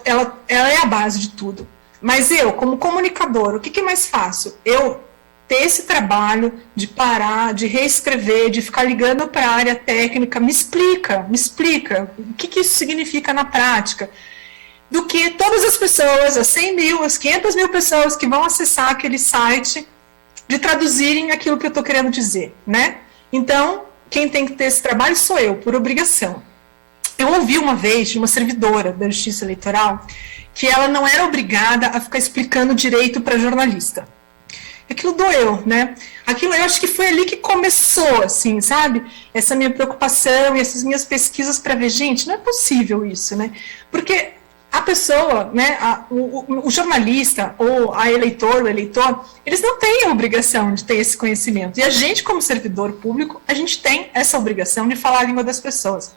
é a base de tudo. Mas eu, como comunicador, o que é mais fácil? Eu ter esse trabalho de parar, de reescrever, de ficar ligando para a área técnica, me explica o que isso significa na prática, do que todas as pessoas, as 100 mil, as 500 mil pessoas que vão acessar aquele site, de traduzirem aquilo que eu estou querendo dizer, né? Então, quem tem que ter esse trabalho sou eu, por obrigação. Eu ouvi uma vez de uma servidora da Justiça Eleitoral que ela não era obrigada a ficar explicando direito para jornalista. Aquilo doeu, né? Aquilo eu acho que foi ali que começou, assim, sabe? Essa minha preocupação e essas minhas pesquisas para ver, gente, não é possível isso, né? Porque a pessoa, né, o jornalista ou o eleitor, eles não têm a obrigação de ter esse conhecimento. E a gente, como servidor público, a gente tem essa obrigação de falar a língua das pessoas.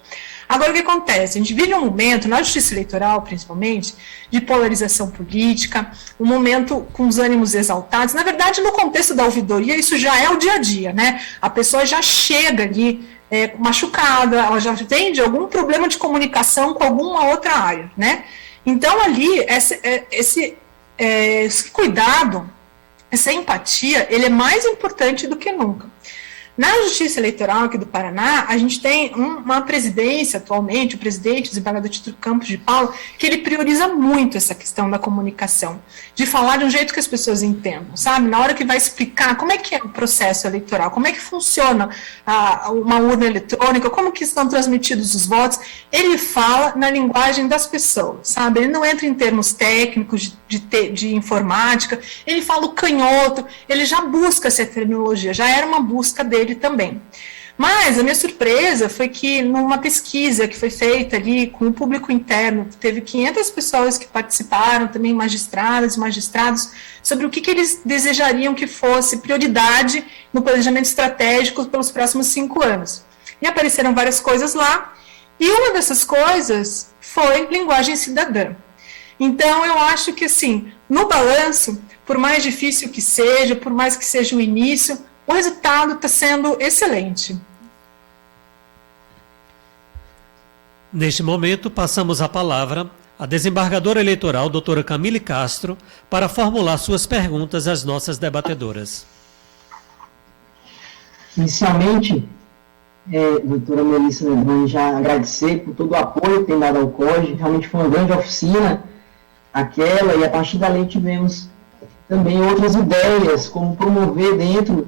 Agora, o que acontece? A gente vive um momento, na justiça eleitoral, principalmente, de polarização política, um momento com os ânimos exaltados. Na verdade, no contexto da ouvidoria, isso já é o dia a dia, né? A pessoa já chega ali machucada, ela já tem de algum problema de comunicação com alguma outra área, né? Então, ali, esse cuidado, essa empatia, ele é mais importante do que nunca. Na Justiça Eleitoral aqui do Paraná, a gente tem uma presidência atualmente, o presidente, o desembargador Tito Campos de Paula, que ele prioriza muito essa questão da comunicação, de falar de um jeito que as pessoas entendam, sabe? Na hora que vai explicar como é que é o processo eleitoral, como é que funciona uma urna eletrônica, como que estão transmitidos os votos, ele fala na linguagem das pessoas, sabe? Ele não entra em termos técnicos de informática, ele fala o canhoto, ele já busca essa terminologia, já era uma busca dele também. Mas a minha surpresa foi que numa pesquisa que foi feita ali com o público interno, teve 500 pessoas que participaram, também magistradas e magistrados, sobre o que eles desejariam que fosse prioridade no planejamento estratégico pelos próximos 5 anos. E apareceram várias coisas lá, e uma dessas coisas foi linguagem cidadã. Então, eu acho que, assim, no balanço, por mais difícil que seja, por mais que seja o início, o resultado está sendo excelente. Neste momento, passamos a palavra à desembargadora eleitoral, doutora Camille Castro, para formular suas perguntas às nossas debatedoras. Inicialmente, doutora Melissa Lebrun, já agradecer por todo o apoio que tem dado ao COGE, realmente foi uma grande oficina aquela, e a partir dali tivemos também outras ideias, como promover dentro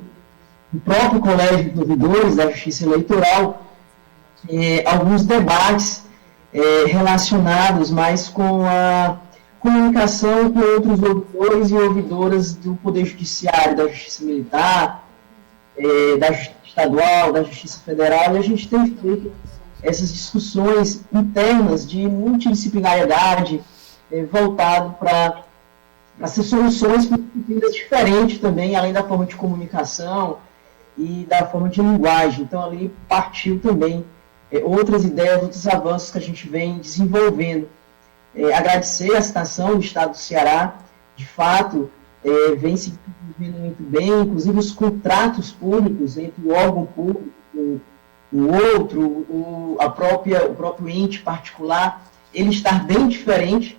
do próprio Colégio de Ouvidores da Justiça Eleitoral alguns debates relacionados mais com a comunicação com outros ouvidores e ouvidoras do Poder Judiciário, da Justiça Militar, da Justiça Estadual, da Justiça Federal, e a gente tem feito essas discussões internas de multidisciplinariedade voltado para ser soluções diferentes também, além da forma de comunicação e da forma de linguagem. Então, ali partiu também outras ideias, outros avanços que a gente vem desenvolvendo. Agradecer a citação do Estado do Ceará, de fato, vem se desenvolvendo muito bem, inclusive os contratos públicos entre o órgão público, o outro, o próprio ente particular, ele está bem diferente,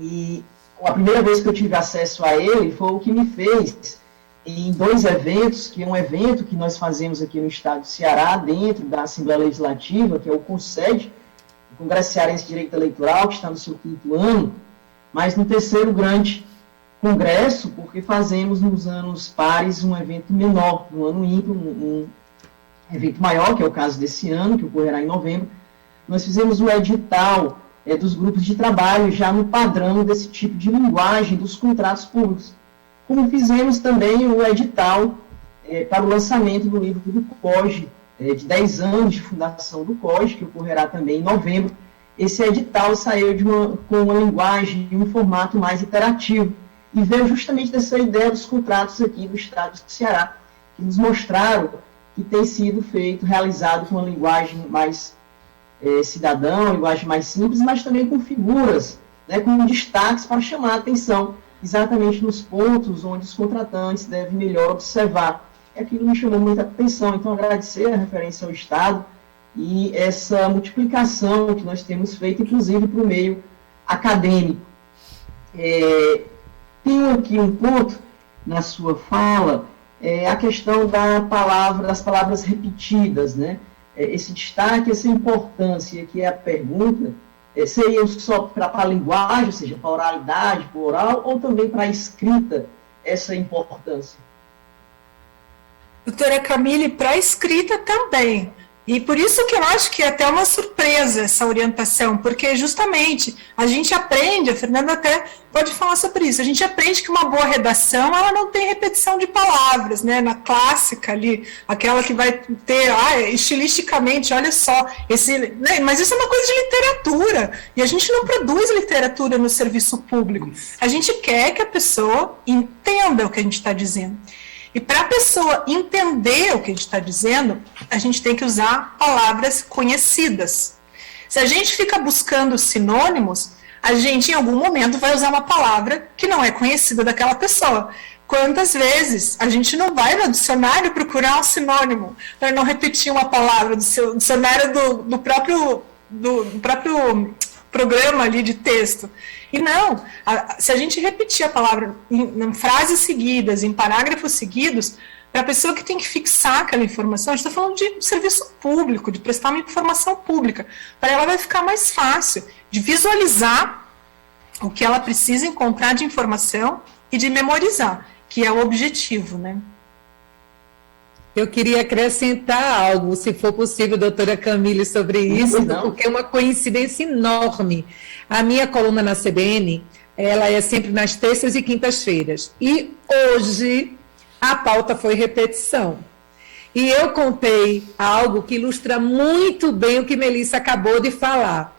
e a primeira vez que eu tive acesso a ele foi o que me fez em 2 eventos, que é um evento que nós fazemos aqui no estado do Ceará, dentro da Assembleia Legislativa, que é o CONSED, o Congresso Cearense de Direito Eleitoral, que está no seu 5º ano, mas no 3º grande congresso, porque fazemos nos anos pares um evento menor, no ano ímpar, um evento maior, que é o caso desse ano, que ocorrerá em novembro. Nós fizemos o edital dos grupos de trabalho, já no padrão desse tipo de linguagem dos contratos públicos. Como fizemos também o edital para o lançamento do livro do COGE, de 10 anos de fundação do COGE, que ocorrerá também em novembro. Esse edital saiu com uma linguagem e um formato mais interativo, e veio justamente dessa ideia dos contratos aqui do Estado do Ceará, que nos mostraram que tem sido realizado com uma linguagem mais cidadã, uma linguagem mais simples, mas também com figuras, né, com destaques para chamar a atenção exatamente nos pontos onde os contratantes devem melhor observar. Aquilo me chamou muita atenção, então agradecer a referência ao Estado e essa multiplicação que nós temos feito, inclusive, para o meio acadêmico. Tenho aqui um ponto na sua fala, a questão das palavras repetidas, né? Esse destaque, essa importância, que é a pergunta, seria só para a linguagem, ou seja, para a oralidade, para o oral, ou também para a escrita, essa importância? Doutora Camille, para a escrita também. E por isso que eu acho que é até uma surpresa essa orientação, porque justamente a gente aprende, a Fernanda até pode falar sobre isso, a gente aprende que uma boa redação, ela não tem repetição de palavras, né? Na clássica ali, aquela que vai ter, estilisticamente, olha só, né? Mas isso é uma coisa de literatura, e a gente não produz literatura no serviço público. A gente quer que a pessoa entenda o que a gente está dizendo. E para a pessoa entender o que a gente está dizendo, a gente tem que usar palavras conhecidas. Se a gente fica buscando sinônimos, a gente em algum momento vai usar uma palavra que não é conhecida daquela pessoa. Quantas vezes a gente não vai no dicionário procurar um sinônimo para não repetir uma palavra do seu dicionário do próprio programa ali de texto? E não, se a gente repetir a palavra em frases seguidas, em parágrafos seguidos, para a pessoa que tem que fixar aquela informação, a gente está falando de serviço público, de prestar uma informação pública, para ela vai ficar mais fácil de visualizar o que ela precisa encontrar de informação e de memorizar, que é o objetivo, né? Eu queria acrescentar algo, se for possível, doutora Camille, sobre isso, porque é uma coincidência enorme. A minha coluna na CBN, ela é sempre nas terças e quintas-feiras. E hoje a pauta foi repetição. E eu contei algo que ilustra muito bem o que Melissa acabou de falar.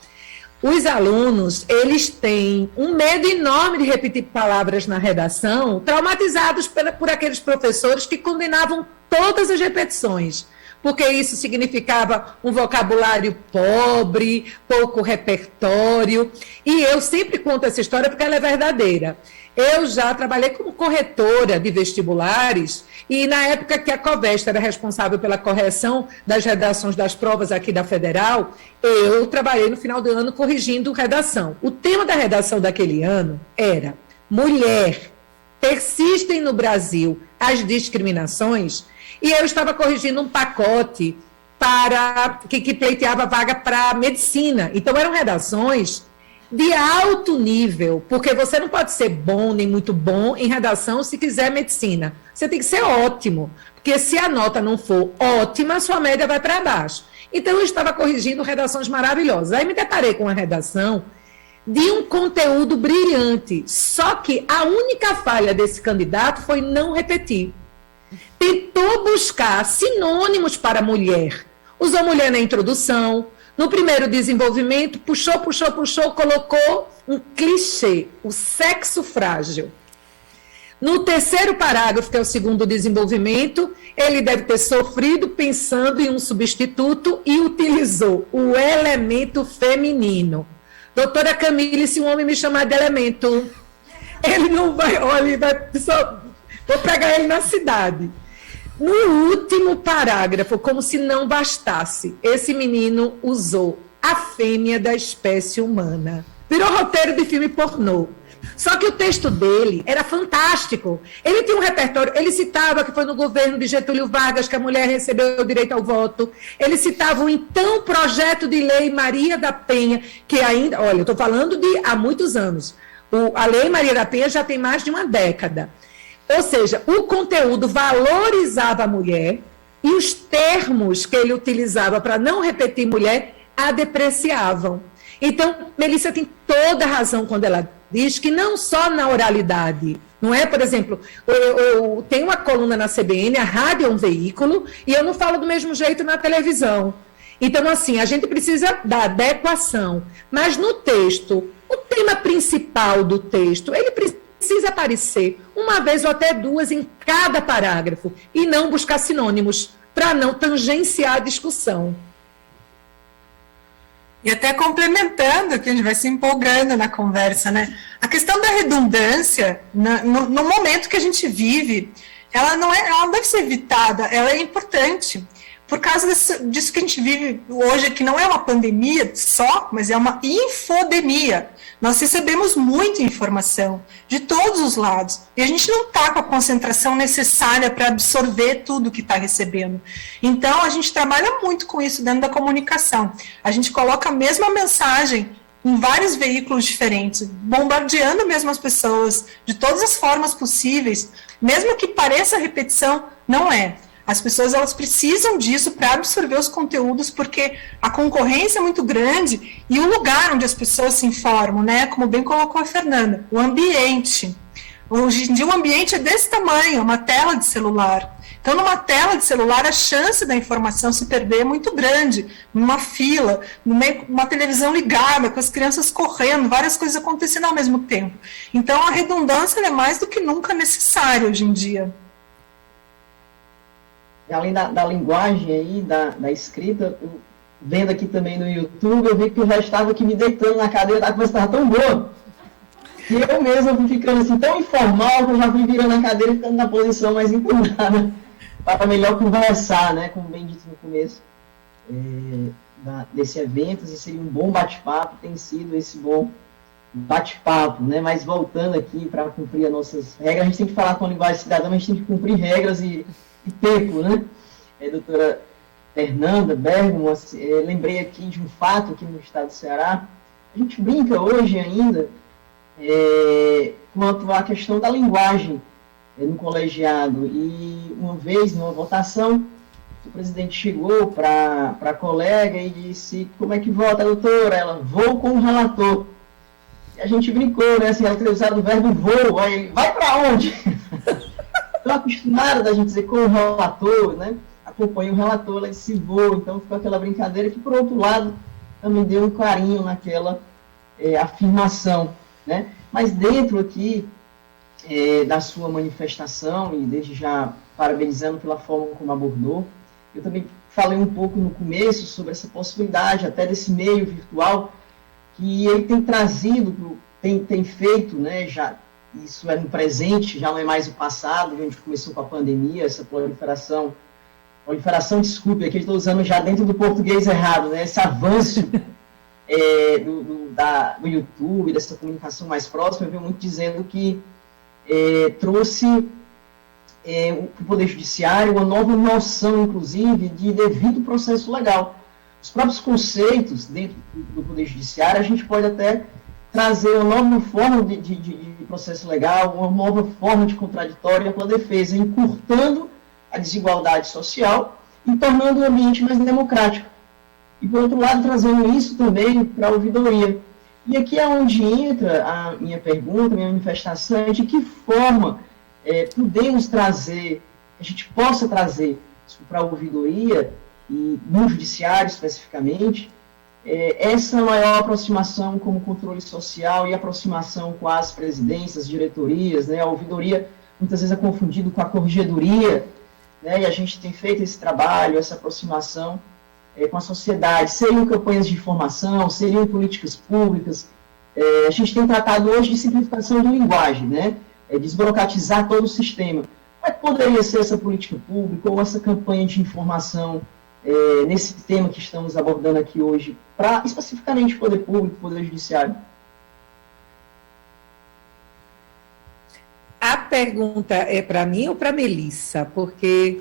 Os alunos, eles têm um medo enorme de repetir palavras na redação, traumatizados por aqueles professores que condenavam todas as repetições, porque isso significava um vocabulário pobre, pouco repertório. E eu sempre conto essa história porque ela é verdadeira. Eu já trabalhei como corretora de vestibulares e na época que a Coveste era responsável pela correção das redações das provas aqui da Federal, eu trabalhei no final do ano corrigindo redação. O tema da redação daquele ano era mulher, persistem no Brasil as discriminações, e eu estava corrigindo um pacote que pleiteava vaga para medicina. Então eram redações de alto nível, porque você não pode ser bom nem muito bom em redação se quiser medicina. Você tem que ser ótimo, porque se a nota não for ótima, sua média vai para baixo. Então eu estava corrigindo redações maravilhosas. Aí me deparei com uma redação de um conteúdo brilhante, só que a única falha desse candidato foi não repetir. Tentou buscar sinônimos para mulher. Usou mulher na introdução. No primeiro desenvolvimento, puxou, colocou um clichê, o sexo frágil. No terceiro parágrafo, que é o segundo desenvolvimento, ele deve ter sofrido pensando em um substituto e utilizou o elemento feminino. Doutora Camille, se um homem me chamar de elemento, ele não vai, olha, ele vai só, vou pegar ele na cidade. No último parágrafo, como se não bastasse, esse menino usou a fêmea da espécie humana. Virou roteiro de filme pornô. Só que o texto dele era fantástico. Ele tinha um repertório, ele citava que foi no governo de Getúlio Vargas que a mulher recebeu o direito ao voto. Ele citava o então projeto de lei Maria da Penha, que ainda, olha, eu estou falando de há muitos anos. A Lei Maria da Penha já tem mais de uma década. Ou seja, o conteúdo valorizava a mulher e os termos que ele utilizava para não repetir mulher a depreciavam. Então, Melissa tem toda a razão quando ela diz que não só na oralidade, não é? Por exemplo, eu tenho uma coluna na CBN, a rádio é um veículo, e eu não falo do mesmo jeito na televisão. Então, assim, a gente precisa da adequação. Mas no texto, o tema principal do texto, ele precisa aparecer uma vez ou até duas em cada parágrafo, e não buscar sinônimos, para não tangenciar a discussão. E até complementando, que a gente vai se empolgando na conversa, né? A questão da redundância, no momento que a gente vive, ela não deve ser evitada, ela é importante. Por causa disso que a gente vive hoje, que não é uma pandemia só, mas é uma infodemia. Nós recebemos muita informação de todos os lados e a gente não está com a concentração necessária para absorver tudo que está recebendo. Então, a gente trabalha muito com isso dentro da comunicação. A gente coloca a mesma mensagem em vários veículos diferentes, bombardeando mesmo as pessoas de todas as formas possíveis, mesmo que pareça repetição, não é. As pessoas elas precisam disso para absorver os conteúdos, porque a concorrência é muito grande e o lugar onde as pessoas se informam, né? Como bem colocou a Fernanda, o ambiente. Hoje em dia o ambiente é desse tamanho, uma tela de celular. Então, numa tela de celular, a chance da informação se perder é muito grande. Numa fila, numa televisão ligada, com as crianças correndo, várias coisas acontecendo ao mesmo tempo. Então, a redundância é mais do que nunca necessária hoje em dia. Além da linguagem aí, da escrita, vendo aqui também no YouTube, eu vi que eu já estava aqui me deitando na cadeira, a conversa estava tão boa, que eu mesmo fui ficando assim tão informal, que eu já fui virando a cadeira e ficando na posição mais inclinada, para melhor conversar, né, como bem dito no começo desse evento, e seria um bom bate-papo, tem sido esse bom bate-papo, né, mas voltando aqui para cumprir as nossas regras, a gente tem que falar com a linguagem cidadã, mas a gente tem que cumprir regras e tempo, né? Doutora Fernanda Bergamo, lembrei aqui de um fato aqui no estado do Ceará. A gente brinca hoje ainda quanto à questão da linguagem no colegiado. E uma vez, numa votação, o presidente chegou para a colega e disse: como é que vota, doutora? Ela: vou com o relator. E a gente brincou, né? Assim, ela teria usado o verbo vou. Aí ele: vai para onde? Estão acostumados a gente dizer com o relator, né? Acompanha o relator, ela disse vou, então ficou aquela brincadeira que, por outro lado, também deu um carinho naquela afirmação, né? Mas dentro aqui da sua manifestação, e desde já parabenizando pela forma como abordou, eu também falei um pouco no começo sobre essa possibilidade até desse meio virtual que ele tem trazido, tem feito, né, já. Isso é no presente, já não é mais o passado, a gente começou com a pandemia, essa proliferação, desculpe, aqui eu estou usando já dentro do português errado, né? Esse avanço do YouTube, dessa comunicação mais próxima, eu venho muito dizendo que trouxe para o Poder Judiciário uma nova noção, inclusive, de devido processo legal. Os próprios conceitos dentro do Poder Judiciário, a gente pode até trazer uma nova forma de processo legal, uma nova forma de contraditório para a defesa, encurtando a desigualdade social e tornando o ambiente mais democrático. E, por outro lado, trazendo isso também para a ouvidoria. E aqui é onde entra a minha pergunta, a minha manifestação, de que forma podemos trazer, a gente possa trazer isso para a ouvidoria, e no judiciário especificamente, essa maior aproximação com o controle social e aproximação com as presidências, diretorias, né? A ouvidoria muitas vezes é confundido com a corregedoria, né? E a gente tem feito esse trabalho, essa aproximação com a sociedade. Seriam campanhas de informação, seriam políticas públicas. A gente tem tratado hoje de simplificação de linguagem, né? Desburocratizar todo o sistema. Mas poderia ser essa política pública ou essa campanha de informação nesse tema que estamos abordando aqui hoje, para especificamente Poder Público, Poder Judiciário? A pergunta é para mim ou para a Melissa? Porque...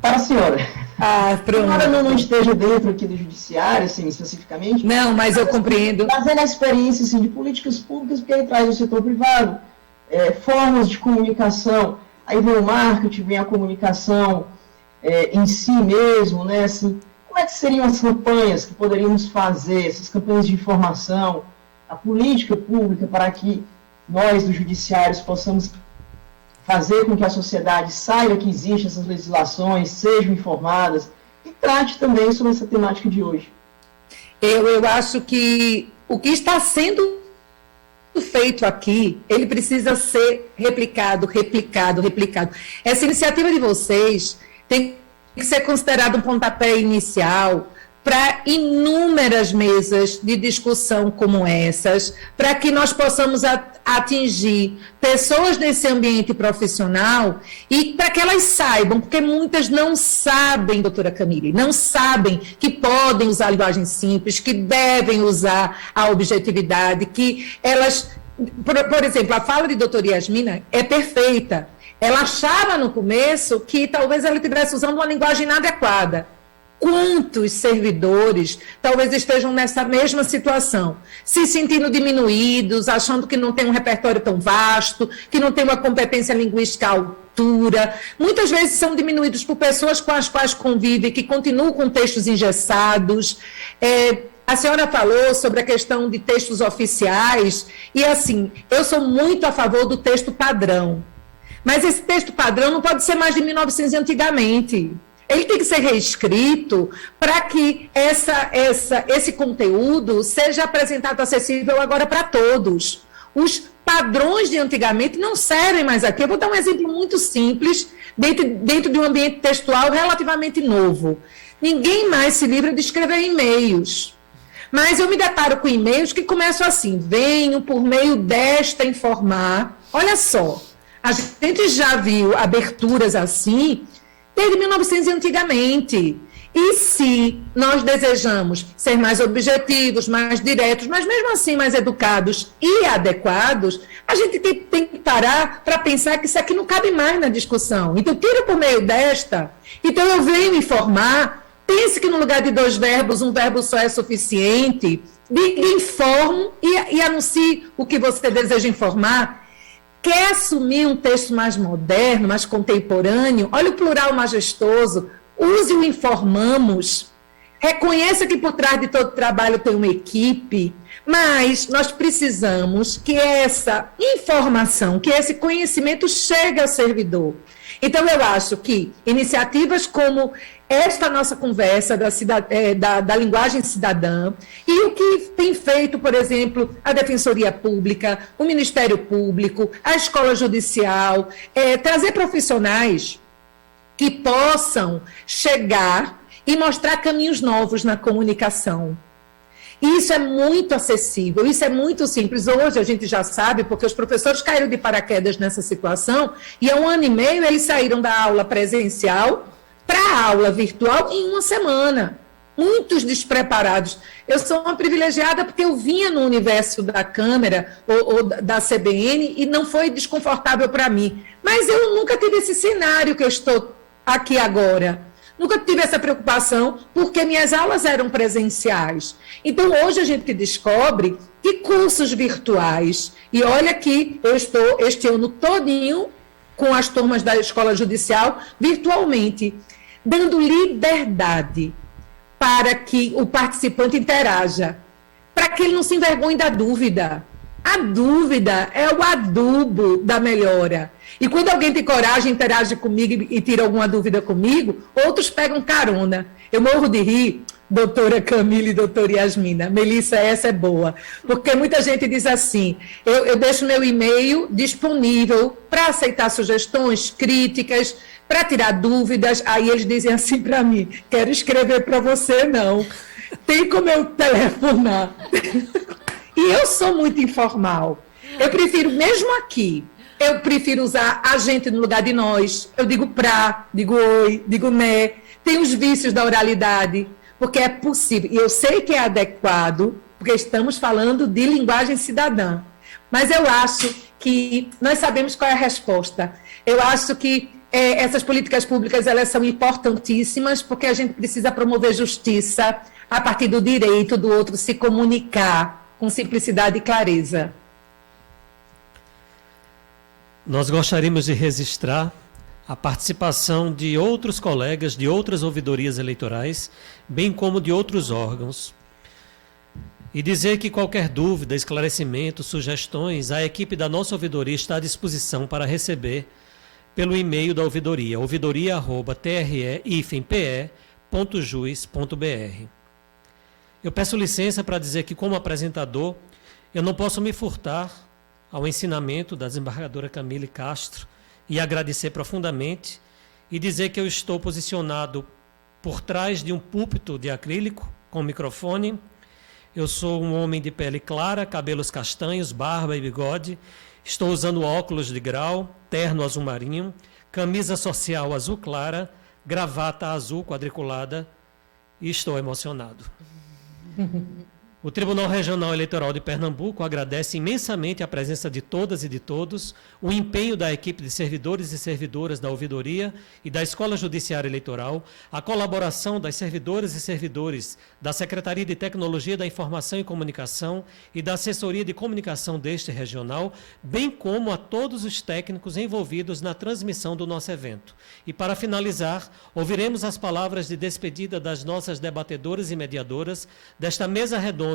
Para a senhora. Embora não esteja dentro aqui do judiciário, assim, especificamente. Não, mas eu compreendo. Trazendo a experiência assim, de políticas públicas, porque ele traz o setor privado, formas de comunicação, aí vem o marketing, vem a comunicação em si mesmo, né? Assim, como é que seriam as campanhas que poderíamos fazer, essas campanhas de informação, a política pública para que nós, do judiciário, possamos fazer com que a sociedade saiba que existem essas legislações, sejam informadas e trate também sobre essa temática de hoje? Eu acho que o que está sendo feito aqui, ele precisa ser replicado. Essa iniciativa de vocês tem que ser considerada um pontapé inicial para inúmeras mesas de discussão como essas, para que nós possamos atingir pessoas nesse ambiente profissional e para que elas saibam, porque muitas não sabem, doutora Camille, não sabem que podem usar a linguagem simples, que devem usar a objetividade, que elas... Por exemplo, a fala de doutora Yasmina é perfeita. Ela achava no começo que talvez ela estivesse usando uma linguagem inadequada. Quantos servidores talvez estejam nessa mesma situação, se sentindo diminuídos, achando que não tem um repertório tão vasto, que não tem uma competência linguística à altura. Muitas vezes são diminuídos por pessoas com as quais convivem, que continuam com textos engessados. A senhora falou sobre a questão de textos oficiais, e assim, eu sou muito a favor do texto padrão. Mas esse texto padrão não pode ser mais de 1900 antigamente. Ele tem que ser reescrito para que esse conteúdo seja apresentado acessível agora para todos. Os padrões de antigamente não servem mais aqui. Eu vou dar um exemplo muito simples, dentro de um ambiente textual relativamente novo. Ninguém mais se livra de escrever e-mails. Mas eu me deparo com e-mails que começam assim: venho por meio desta informar. Olha só, a gente já viu aberturas assim desde 1900 antigamente. E se nós desejamos ser mais objetivos, mais diretos, mas mesmo assim mais educados e adequados, a gente tem que parar para pensar que isso aqui não cabe mais na discussão. Então, tira por meio desta. Então, eu venho informar. Pense que no lugar de 2 verbos, um verbo só é suficiente. Informe e anuncie o que você deseja informar. Quer assumir um texto mais moderno, mais contemporâneo? Olha o plural majestoso. Use o informamos. Reconheça que por trás de todo trabalho tem uma equipe. Mas nós precisamos que essa informação, que esse conhecimento chegue ao servidor. Então, eu acho que iniciativas como esta nossa conversa da linguagem cidadã e o que tem feito, por exemplo, a Defensoria Pública, o Ministério Público, a Escola Judicial, trazer profissionais que possam chegar e mostrar caminhos novos na comunicação. E isso é muito acessível, isso é muito simples. Hoje a gente já sabe, porque os professores caíram de paraquedas nessa situação, e há 1 ano e meio eles saíram da aula presencial para a aula virtual em 1 semana. Muitos despreparados. Eu sou uma privilegiada porque eu vinha no universo da Câmara ou da CBN e não foi desconfortável para mim. Mas eu nunca tive esse cenário que eu estou aqui agora. Nunca tive essa preocupação, porque minhas aulas eram presenciais. Então, hoje a gente descobre que cursos virtuais, e olha que eu estou este ano todinho com as turmas da Escola Judicial virtualmente, dando liberdade para que o participante interaja, para que ele não se envergonhe da dúvida. A dúvida é o adubo da melhora. E quando alguém tem coragem, interage comigo e tira alguma dúvida comigo, outros pegam carona. Eu morro de rir, doutora Camille e doutora Yasmina. Melissa, essa é boa. Porque muita gente diz assim, eu deixo meu e-mail disponível para aceitar sugestões, críticas, para tirar dúvidas. Aí eles dizem assim para mim, quero escrever para você, não. Tem como eu telefonar? E eu sou muito informal. Eu prefiro, mesmo aqui, eu prefiro usar a gente no lugar de nós. Eu digo pra, digo oi, digo né. Tem os vícios da oralidade, porque é possível. E eu sei que é adequado, porque estamos falando de linguagem cidadã. Mas eu acho que nós sabemos qual é a resposta. Eu acho que essas políticas públicas elas são importantíssimas porque a gente precisa promover justiça a partir do direito do outro se comunicar com simplicidade e clareza. Nós gostaríamos de registrar a participação de outros colegas de outras ouvidorias eleitorais, bem como de outros órgãos. E dizer que qualquer dúvida, esclarecimento, sugestões, a equipe da nossa ouvidoria está à disposição para receber pelo e-mail da ouvidoria, ouvidoria@tre-pe.jus.br. Eu peço licença para dizer que, como apresentador, eu não posso me furtar ao ensinamento da desembargadora Camille Castro e agradecer profundamente e dizer que eu estou posicionado por trás de um púlpito de acrílico com microfone. Eu sou um homem de pele clara, cabelos castanhos, barba e bigode. Estou usando óculos de grau, terno azul marinho, camisa social azul clara, gravata azul quadriculada e estou emocionado. O Tribunal Regional Eleitoral de Pernambuco agradece imensamente a presença de todas e de todos, o empenho da equipe de servidores e servidoras da ouvidoria e da Escola Judiciária Eleitoral, a colaboração das servidoras e servidores da Secretaria de Tecnologia da Informação e Comunicação e da Assessoria de Comunicação deste regional, bem como a todos os técnicos envolvidos na transmissão do nosso evento. E para finalizar, ouviremos as palavras de despedida das nossas debatedoras e mediadoras desta mesa redonda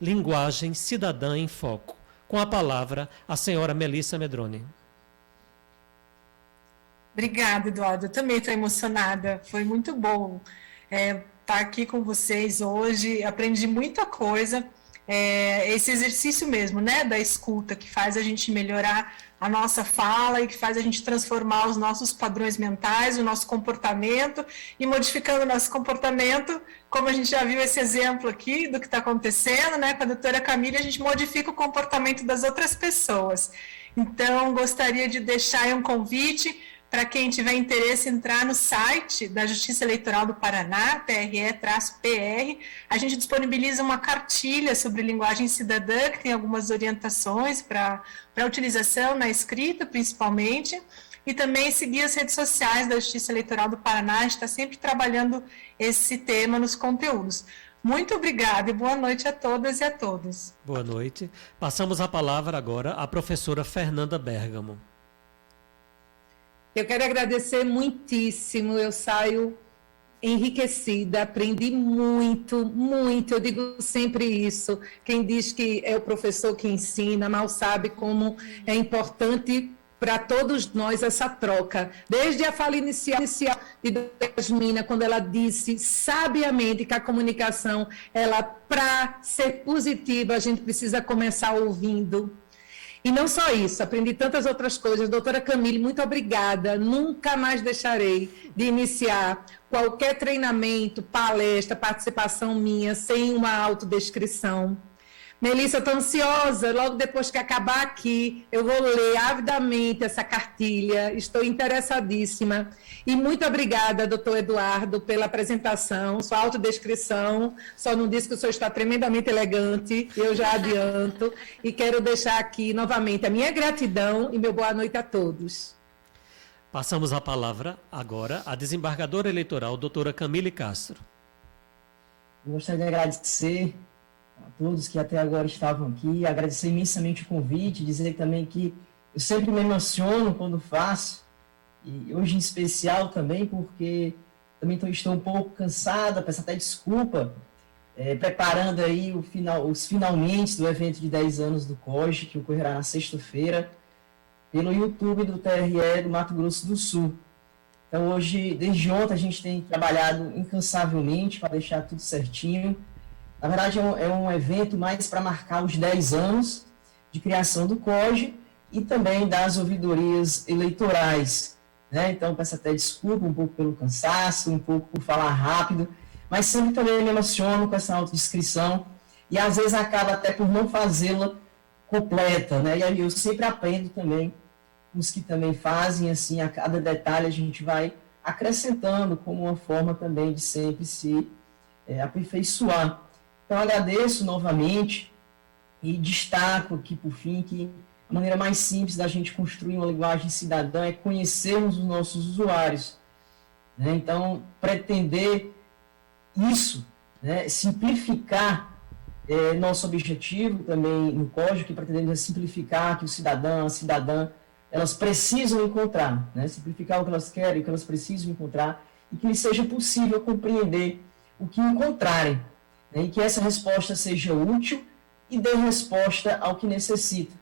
Linguagem Cidadã em Foco. Com a palavra, a senhora Melissa Medroni. Obrigada, Eduardo. Eu também estou emocionada. Foi muito bom estar aqui com vocês hoje. Aprendi muita coisa. Esse exercício mesmo, né, da escuta, que faz a gente melhorar a nossa fala e que faz a gente transformar os nossos padrões mentais, o nosso comportamento, e modificando o nosso comportamento, como a gente já viu esse exemplo aqui do que está acontecendo, né, com a doutora Camille, a gente modifica o comportamento das outras pessoas. Então, gostaria de deixar aí um convite para quem tiver interesse entrar no site da Justiça Eleitoral do Paraná, TRE-PR. A gente disponibiliza uma cartilha sobre linguagem cidadã, que tem algumas orientações para utilização na escrita, principalmente, e também seguir as redes sociais da Justiça Eleitoral do Paraná. A gente está sempre trabalhando esse tema nos conteúdos. Muito obrigada e boa noite a todas e a todos. Boa noite. Passamos a palavra agora à professora Fernanda Bergamo. Eu quero agradecer muitíssimo, eu saio enriquecida, aprendi muito, muito, eu digo sempre isso, quem diz que é o professor que ensina, mal sabe como é importante para todos nós essa troca, desde a fala inicial de Yasmina, quando ela disse sabiamente que a comunicação, ela, para ser positiva, a gente precisa começar ouvindo. E não só isso, aprendi tantas outras coisas. Doutora Camille, muito obrigada. Nunca mais deixarei de iniciar qualquer treinamento, palestra, participação minha, sem uma autodescrição. Melissa, estou ansiosa. Logo depois que acabar aqui, eu vou ler avidamente essa cartilha. Estou interessadíssima. E muito obrigada, doutor Eduardo, pela apresentação, sua autodescrição. Só não disse que o senhor está tremendamente elegante, eu já adianto. E quero deixar aqui novamente a minha gratidão e meu boa noite a todos. Passamos a palavra agora à desembargadora eleitoral, doutora Camille Castro. Eu gostaria de agradecer a todos que até agora estavam aqui, agradecer imensamente o convite, dizer também que eu sempre me emociono quando faço, e hoje em especial também, porque também estou um pouco cansada, peço até desculpa, preparando aí os finalmente do evento de 10 anos do COGE, que ocorrerá na sexta-feira, pelo YouTube do TRE do Mato Grosso do Sul. Então hoje, desde ontem, a gente tem trabalhado incansavelmente para deixar tudo certinho. Na verdade, é um evento mais para marcar os 10 anos de criação do COGE e também das ouvidorias eleitorais. Né? Então, peço até desculpa um pouco pelo cansaço, um pouco por falar rápido, mas sempre também me emociono com essa autodescrição e às vezes acaba até por não fazê-la completa. Né? E aí eu sempre aprendo também com os que também fazem, assim, a cada detalhe a gente vai acrescentando como uma forma também de sempre se aperfeiçoar. Então, agradeço novamente e destaco aqui, por fim, que a maneira mais simples da gente construir uma linguagem cidadã é conhecermos os nossos usuários, né? Então, pretender isso, né, simplificar nosso objetivo também no código, que pretendemos simplificar que o cidadão, a cidadã, elas precisam encontrar, né, simplificar o que elas querem, o que elas precisam encontrar, e que lhes seja possível compreender o que encontrarem, né, e que essa resposta seja útil e dê resposta ao que necessita.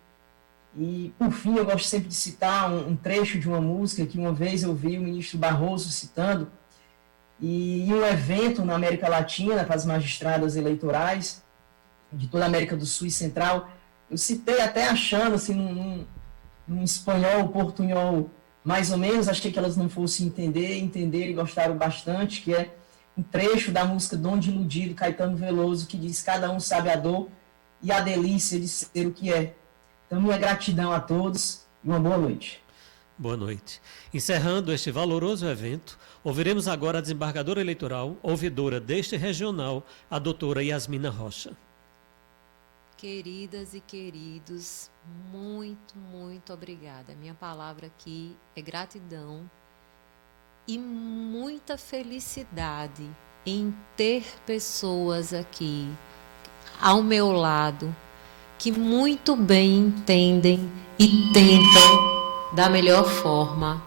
E, por fim, eu gosto sempre de citar um trecho de uma música que uma vez eu vi o ministro Barroso citando, e em um evento na América Latina, para as magistradas eleitorais, de toda a América do Sul e Central, eu citei até achando, assim, num espanhol, portunhol, mais ou menos, achei que elas não fossem entender e gostaram bastante, que é um trecho da música Dom de Iludido, Caetano Veloso, que diz: cada um sabe a dor e a delícia de ser o que é. Então, minha gratidão a todos e uma boa noite. Boa noite. Encerrando este valoroso evento, ouviremos agora a desembargadora eleitoral, ouvidora deste regional, a doutora Yasmina Rocha. Queridas e queridos, muito, muito obrigada. Minha palavra aqui é gratidão e muita felicidade em ter pessoas aqui ao meu lado que muito bem entendem e tentam, da melhor forma,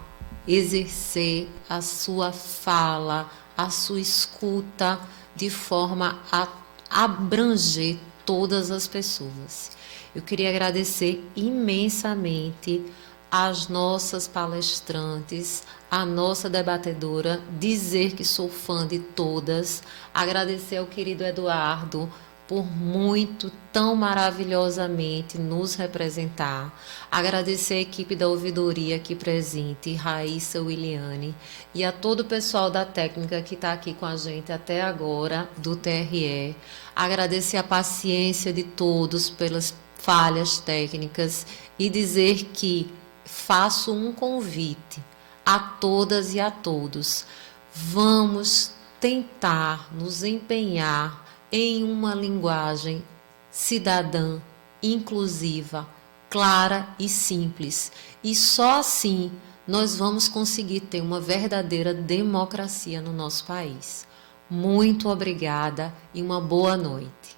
exercer a sua fala, a sua escuta, de forma a abranger todas as pessoas. Eu queria agradecer imensamente às nossas palestrantes, à nossa debatedora, dizer que sou fã de todas, agradecer ao querido Eduardo por muito, tão maravilhosamente nos representar, agradecer a equipe da ouvidoria aqui presente, Raíssa, Williane, e a todo o pessoal da técnica que está aqui com a gente até agora, do TRE, agradecer a paciência de todos pelas falhas técnicas e dizer que faço um convite a todas e a todos. Vamos tentar nos empenhar em uma linguagem cidadã, inclusiva, clara e simples. E só assim nós vamos conseguir ter uma verdadeira democracia no nosso país. Muito obrigada e uma boa noite.